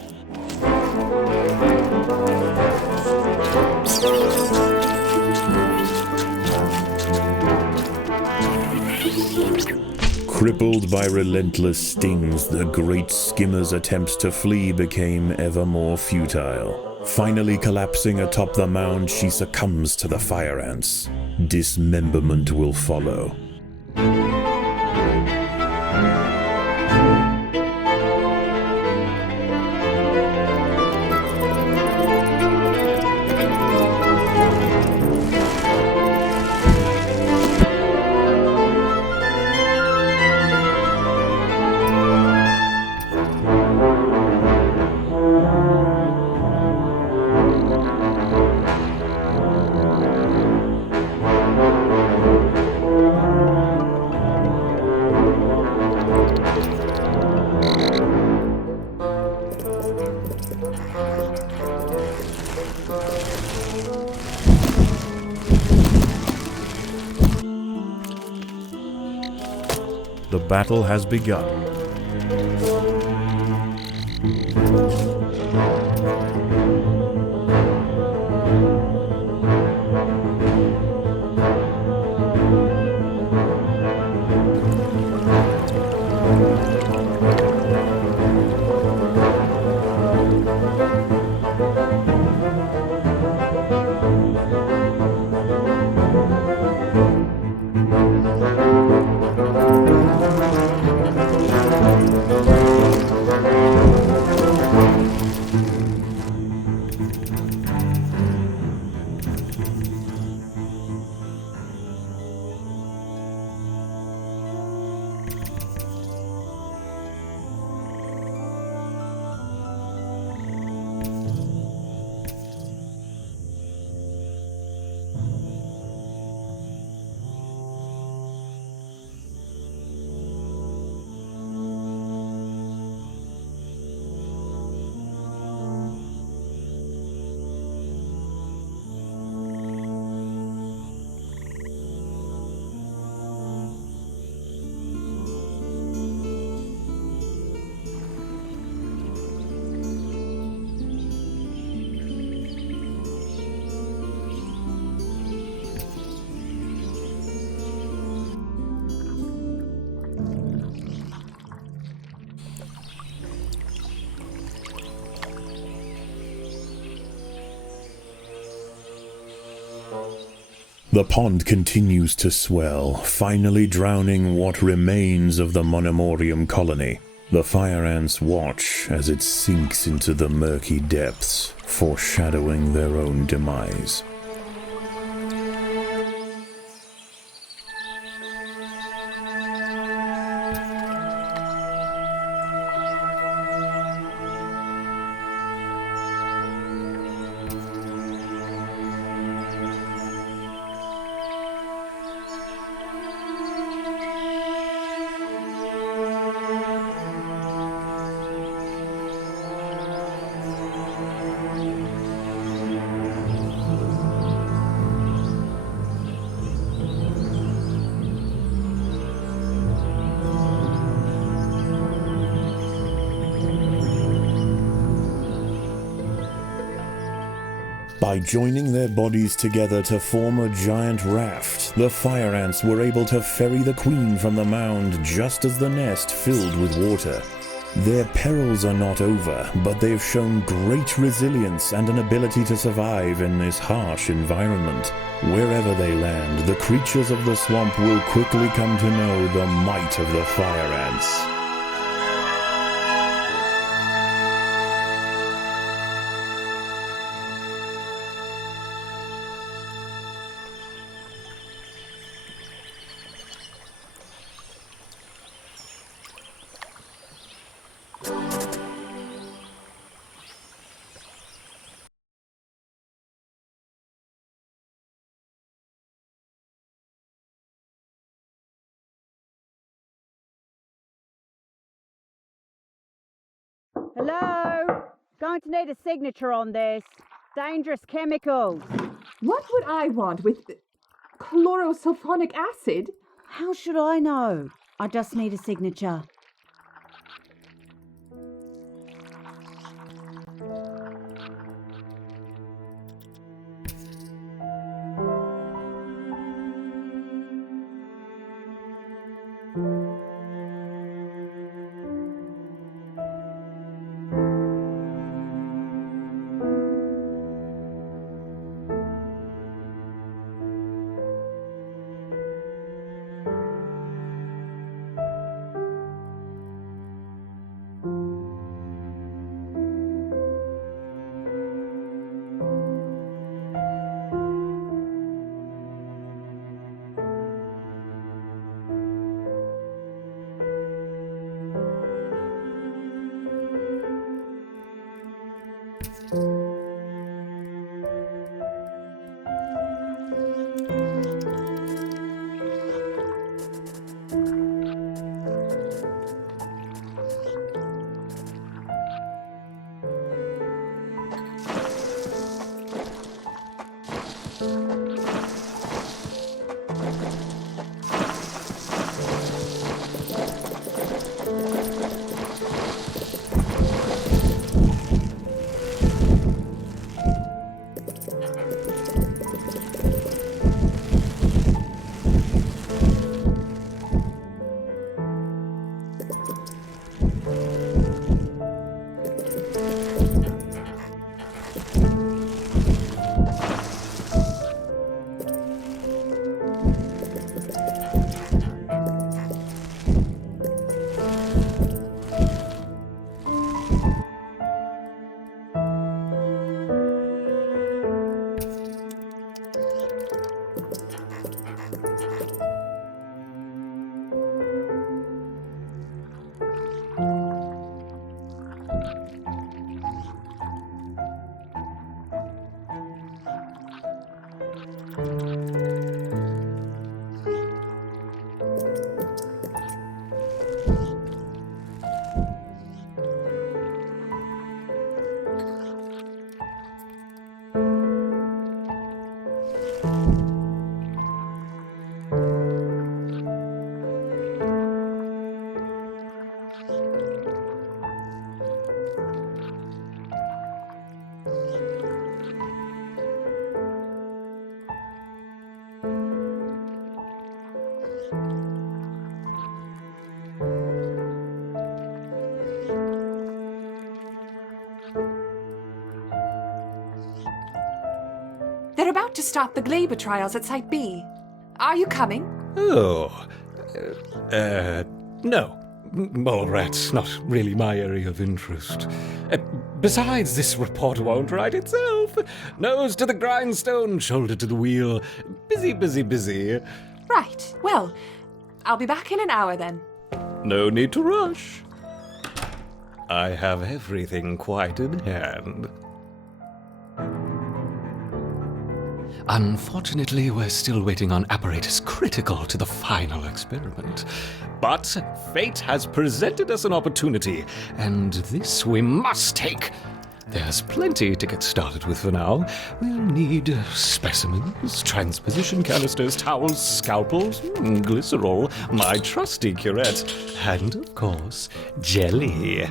Crippled by relentless stings, the great skimmer's attempts to flee became ever more futile. Finally collapsing atop the mound, she succumbs to the fire ants. Dismemberment will follow. The battle has begun. The pond continues to swell, finally drowning what remains of the Monomorium colony. The fire ants watch as it sinks into the murky depths, foreshadowing their own demise. By joining their bodies together to form a giant raft, the fire ants were able to ferry the queen from the mound just as the nest filled with water. Their perils are not over, but they've shown great resilience and an ability to survive in this harsh environment. Wherever they land, the creatures of the swamp will quickly come to know the might of the fire ants. Hello? Going to need a signature on this. Dangerous chemicals. What would I want with chlorosulfonic acid? How should I know? I just need a signature. They're about to to start the Glaber trials at Site B. Are you coming? Oh, no. Mole rats, not really my area of interest. Besides, this report won't write itself. Nose to the grindstone, shoulder to the wheel. Busy, busy, busy. Right. Well, I'll be back in an hour then. No need to rush. I have everything quite in hand. Unfortunately, we're still waiting on apparatus critical to the final experiment. But fate has presented us an opportunity, and this we must take. There's plenty to get started with for now. We'll need specimens, transposition canisters, towels, scalpels, glycerol, my trusty curette, and, of course, jelly.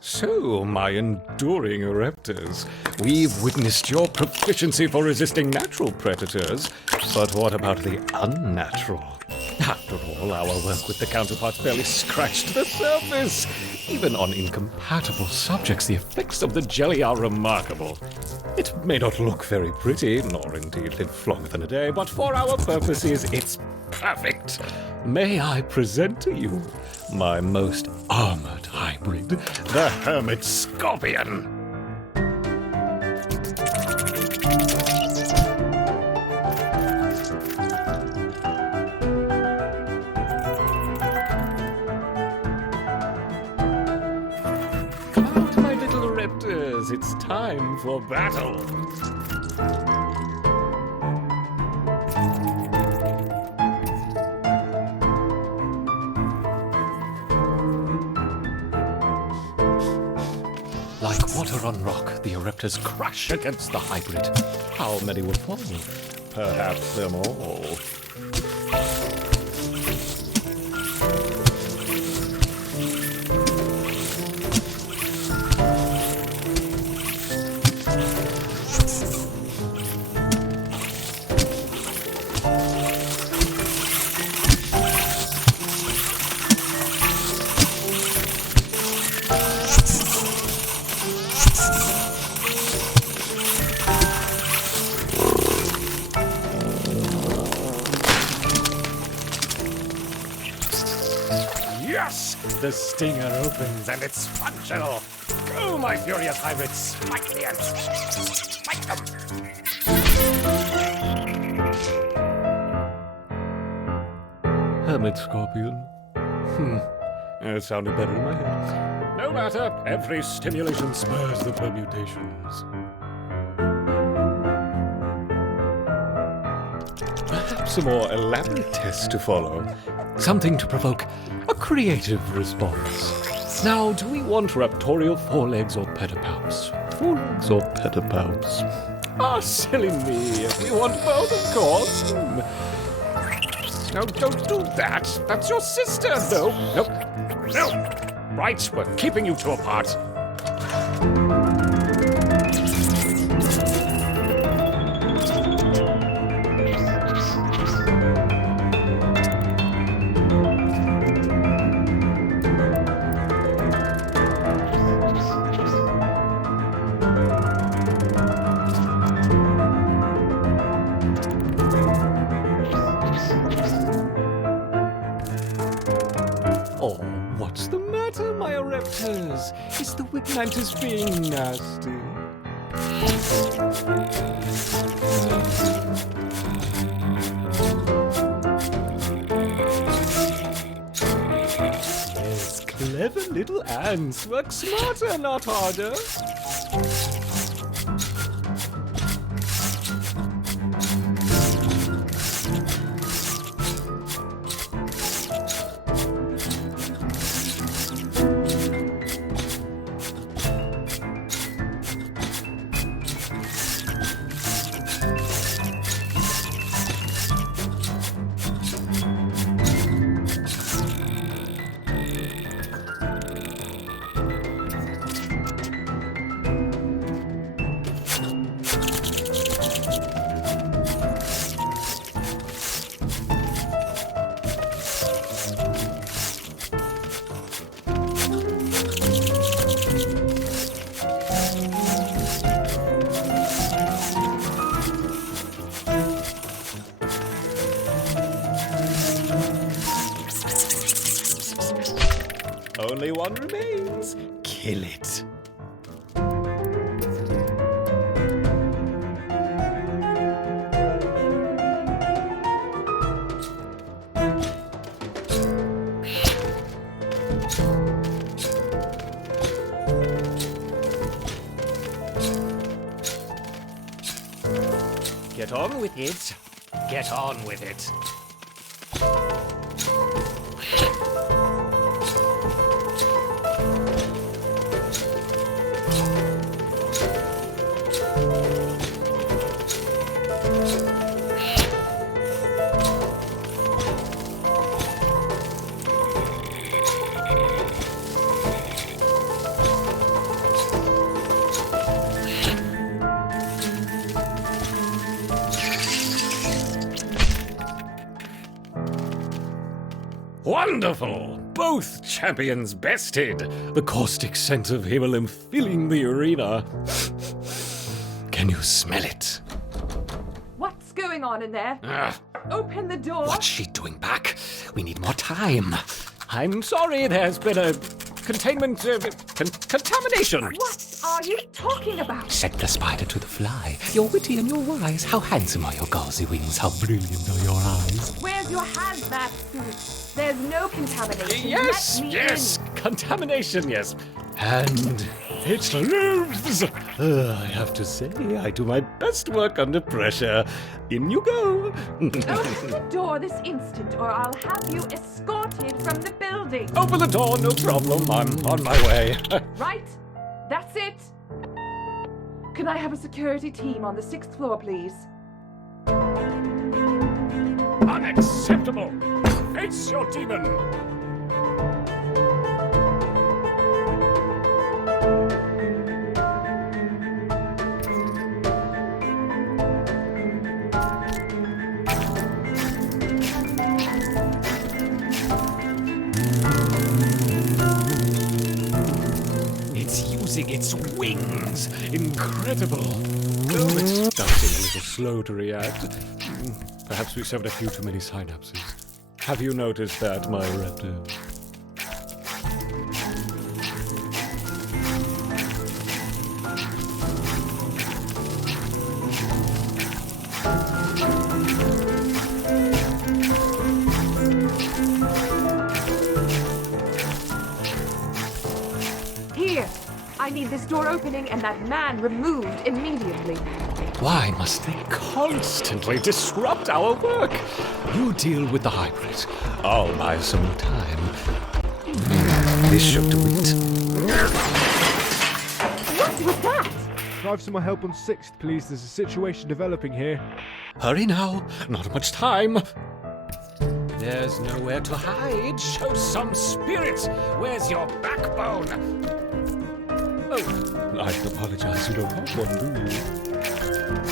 So, my enduring Raptors, we've witnessed your proficiency for resisting natural predators, but what about the unnatural? After all, our work with the counterparts barely scratched the surface. Even on incompatible subjects, the effects of the jelly are remarkable. It may not look very pretty, nor indeed live longer than a day, but for our purposes, it's perfect. May I present to you my most armored hybrid, the Hermit Scorpion. Come out, my little raptors, it's time for battle. Like water on rock, the Eruptors crash against the hybrid. How many will fall? Perhaps them all. Yes! The stinger opens and it's functional. Go, my furious hybrids! Smite the ants! Smite them! Hermit Scorpion. It sounded better in my head. No matter, every stimulation spurs the permutations. Perhaps a more elaborate test to follow. Something to provoke a creative response. Now, do we want raptorial forelegs or pedipalps? Forelegs or pedipalps? Ah, silly me. We want both, of course. No, don't do that. That's your sister. No. Right, we're keeping you two apart. Oh, what's the matter, my Eruptors? Is the Wigmantis being nasty? Yes, clever little ants work smarter, not harder. only one remains. Kill it. Get on with it. Get on with it. Wonderful! Both champions bested! The caustic scent of Himmelum filling the arena. Can you smell it? What's going on in there? Ah, Open the door. what's she doing back? We need more time. I'm sorry, there's been a containment contamination. What are you talking about? Set the spider to the fly. You're witty and you're wise. How handsome are your gauzy wings? How brilliant are your eyes? Where's your hazmat suit? There's no contamination. Yes, Let me yes, contamination, yes. And it lives. I have to say, I do my best work under pressure. In you go. in. Open the door this instant, or I'll have you escorted from the building. Open the door, no problem. I'm on my way. Right? That's it. Can I have a security team on the 6th floor, please? Unacceptable. Face your demon. It's using its wings. Incredible. Oh, it does seem a little slow to react. Perhaps we severed a few too many synapses. Have you noticed that, my raptor? Here. I need this door opening and that man removed immediately. Why must they constantly disrupt our work? You deal with the hybrid. I'll buy some time. This should do it. What was that? Can I have some more help on 6th, please? There's a situation developing here. Hurry now, not much time. There's nowhere to hide. Show some spirit. Where's your backbone? Oh, I apologize. You don't have one, do you?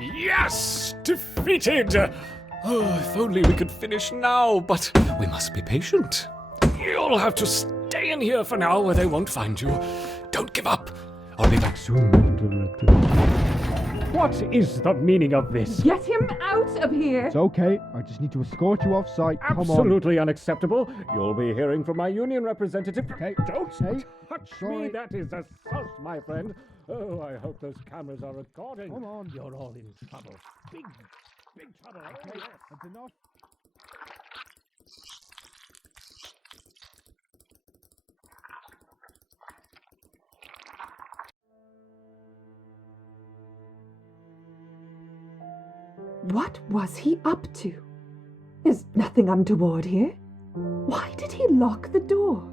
Yes! Defeated! Oh, if only we could finish now, but we must be patient. You'll have to stay in here for now where they won't find you. Don't give up. I'll be back soon, Interrupted. What is the meaning of this? Get him out of here. It's okay. I just need to escort you off site. Come on. Absolutely unacceptable. You'll be hearing from my union representative. Okay. Don't Okay. touch Sorry. me. That is assault, my friend. Oh, I hope those cameras are recording. Come on. You're all in trouble. Big trouble. Oh, yes. That's enough. What was he up to? There's nothing untoward here. Why did he lock the door?